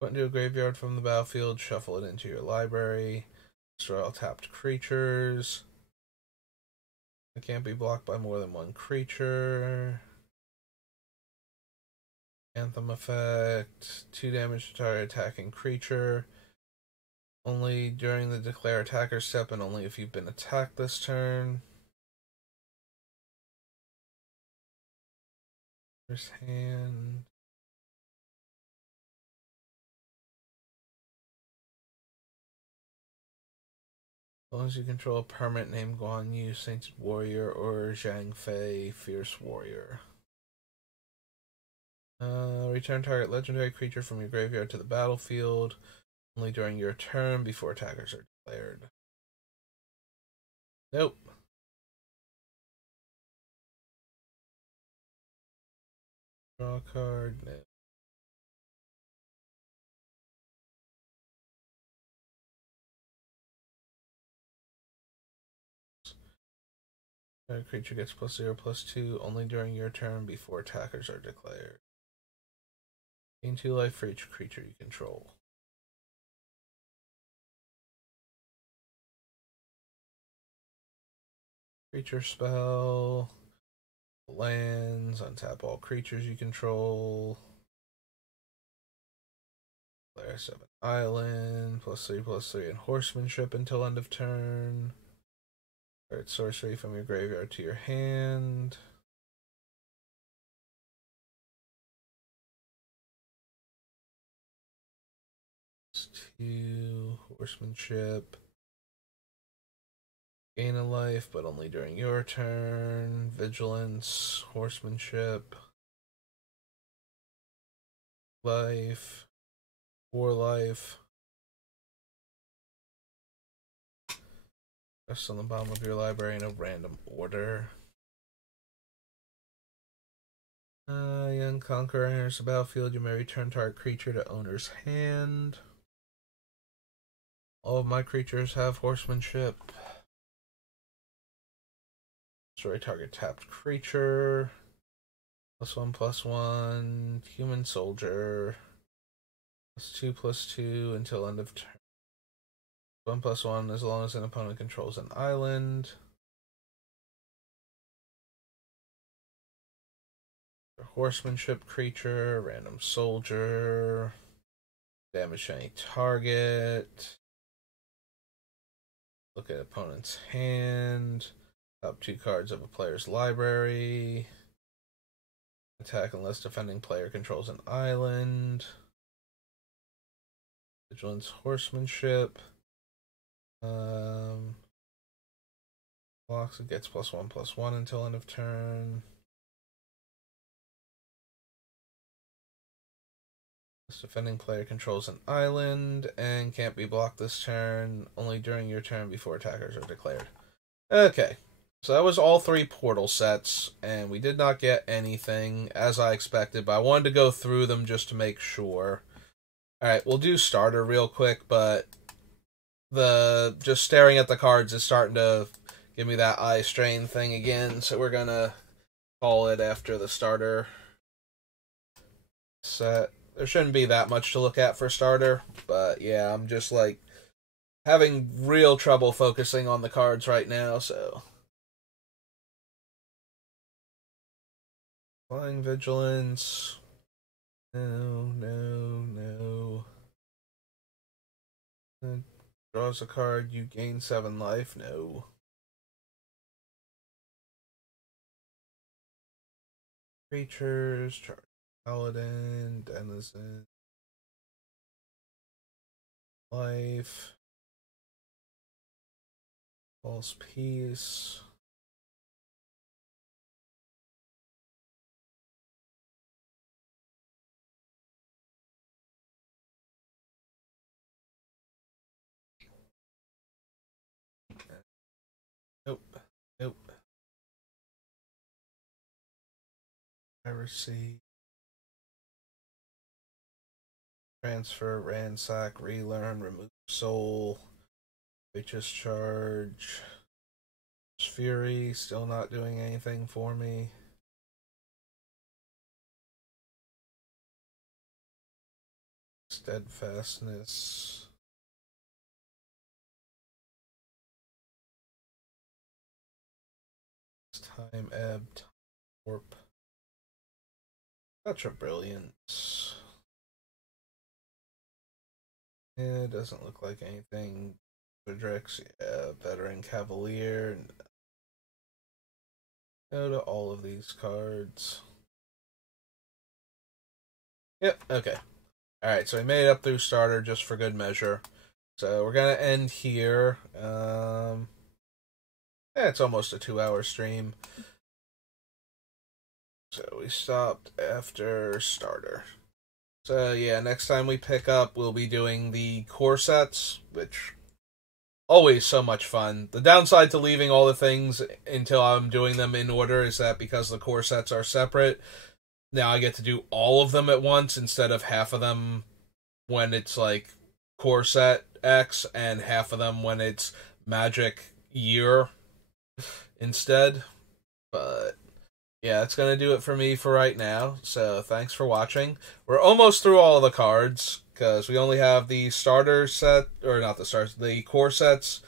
Put into a graveyard from the battlefield, shuffle it into your library. Destroy all tapped creatures. It can't be blocked by more than one creature. Anthem effect. 2 damage to target attacking creature. Only during the declare attacker step and only if you've been attacked this turn. First hand. As long as you control a permanent named Guan Yu, Sainted Warrior, or Zhang Fei, Fierce Warrior. Return target legendary creature from your graveyard to the battlefield only during your turn before attackers are declared. Nope. Draw a card. No. A creature gets +0/+2 only during your turn before attackers are declared. Gain 2 life for each creature you control. Creature spell. Lands. Untap all creatures you control. Player 7 island. +3/+3 and horsemanship until end of turn. Alright, sorcery from your graveyard to your hand. +2 horsemanship. Gain a life, but only during your turn. Vigilance, horsemanship. Life. 4 life. Rest on the bottom of your library in a random order. Young Conqueror enters the battlefield. You may return target creature to owner's hand. All of my creatures have horsemanship. Destroy target tapped creature. +1/+1. Human soldier. +2/+2 until end of turn. 1/+1 as long as an opponent controls an island. Horsemanship creature, random soldier. Damage to any target. Look at opponent's hand. Top 2 cards of a player's library. Attack unless defending player controls an island. Vigilance, horsemanship. Blocks, it gets +1/+1 until end of turn. This defending player controls an island and can't be blocked this turn, only during your turn before attackers are declared. Okay, so that was all 3 portal sets, and we did not get anything as I expected, but I wanted to go through them just to make sure. Alright, we'll do starter real quick, but just staring at the cards is starting to give me that eye strain thing again, so we're gonna call it after the starter set. There shouldn't be that much to look at for starter, but yeah, I'm just like having real trouble focusing on the cards right now, so. Flying Vigilance. No. Draws a card, you gain 7 life. No. Creatures, charge Paladin, Denizen. Life. False Peace. Nope. Piracy. Transfer, ransack, relearn, remove soul. Righteous charge. Fury, still not doing anything for me. Steadfastness. Time ebb, time warp. Such a brilliance. It doesn't look like anything. Drix, yeah, Veteran Cavalier. Go to all of these cards. Yep, okay. Alright, so I made it up through starter just for good measure. So we're gonna end here. It's almost a 2-hour stream. So we stopped after starter. So yeah, next time we pick up, we'll be doing the core sets, which always so much fun. The downside to leaving all the things until I'm doing them in order is that because the core sets are separate, now I get to do all of them at once instead of half of them when it's like core set X and half of them when it's Magic Year instead. But yeah, that's going to do it for me for right now. So thanks for watching. We're almost through all the cards because we only have the starter set, or not the starters, the core sets,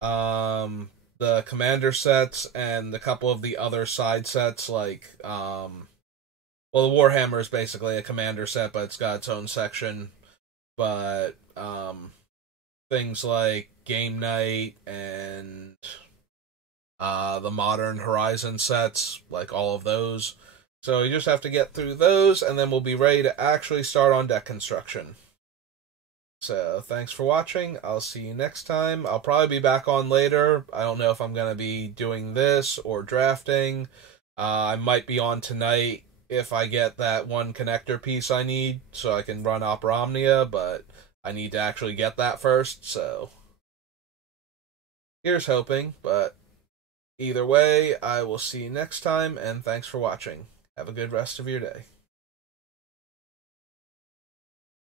the commander sets, and a couple of the other side sets like, well, the Warhammer is basically a commander set, but it's got its own section. But things like Game Night and the Modern Horizon sets, like all of those. So you just have to get through those, and then we'll be ready to actually start on deck construction. So thanks for watching. I'll see you next time. I'll probably be back on later. I don't know if I'm going to be doing this or drafting. I might be on tonight if I get that one connector piece I need so I can run Opera Omnia, but I need to actually get that first, so here's hoping. But either way, I will see you next time, and thanks for watching. Have a good rest of your day.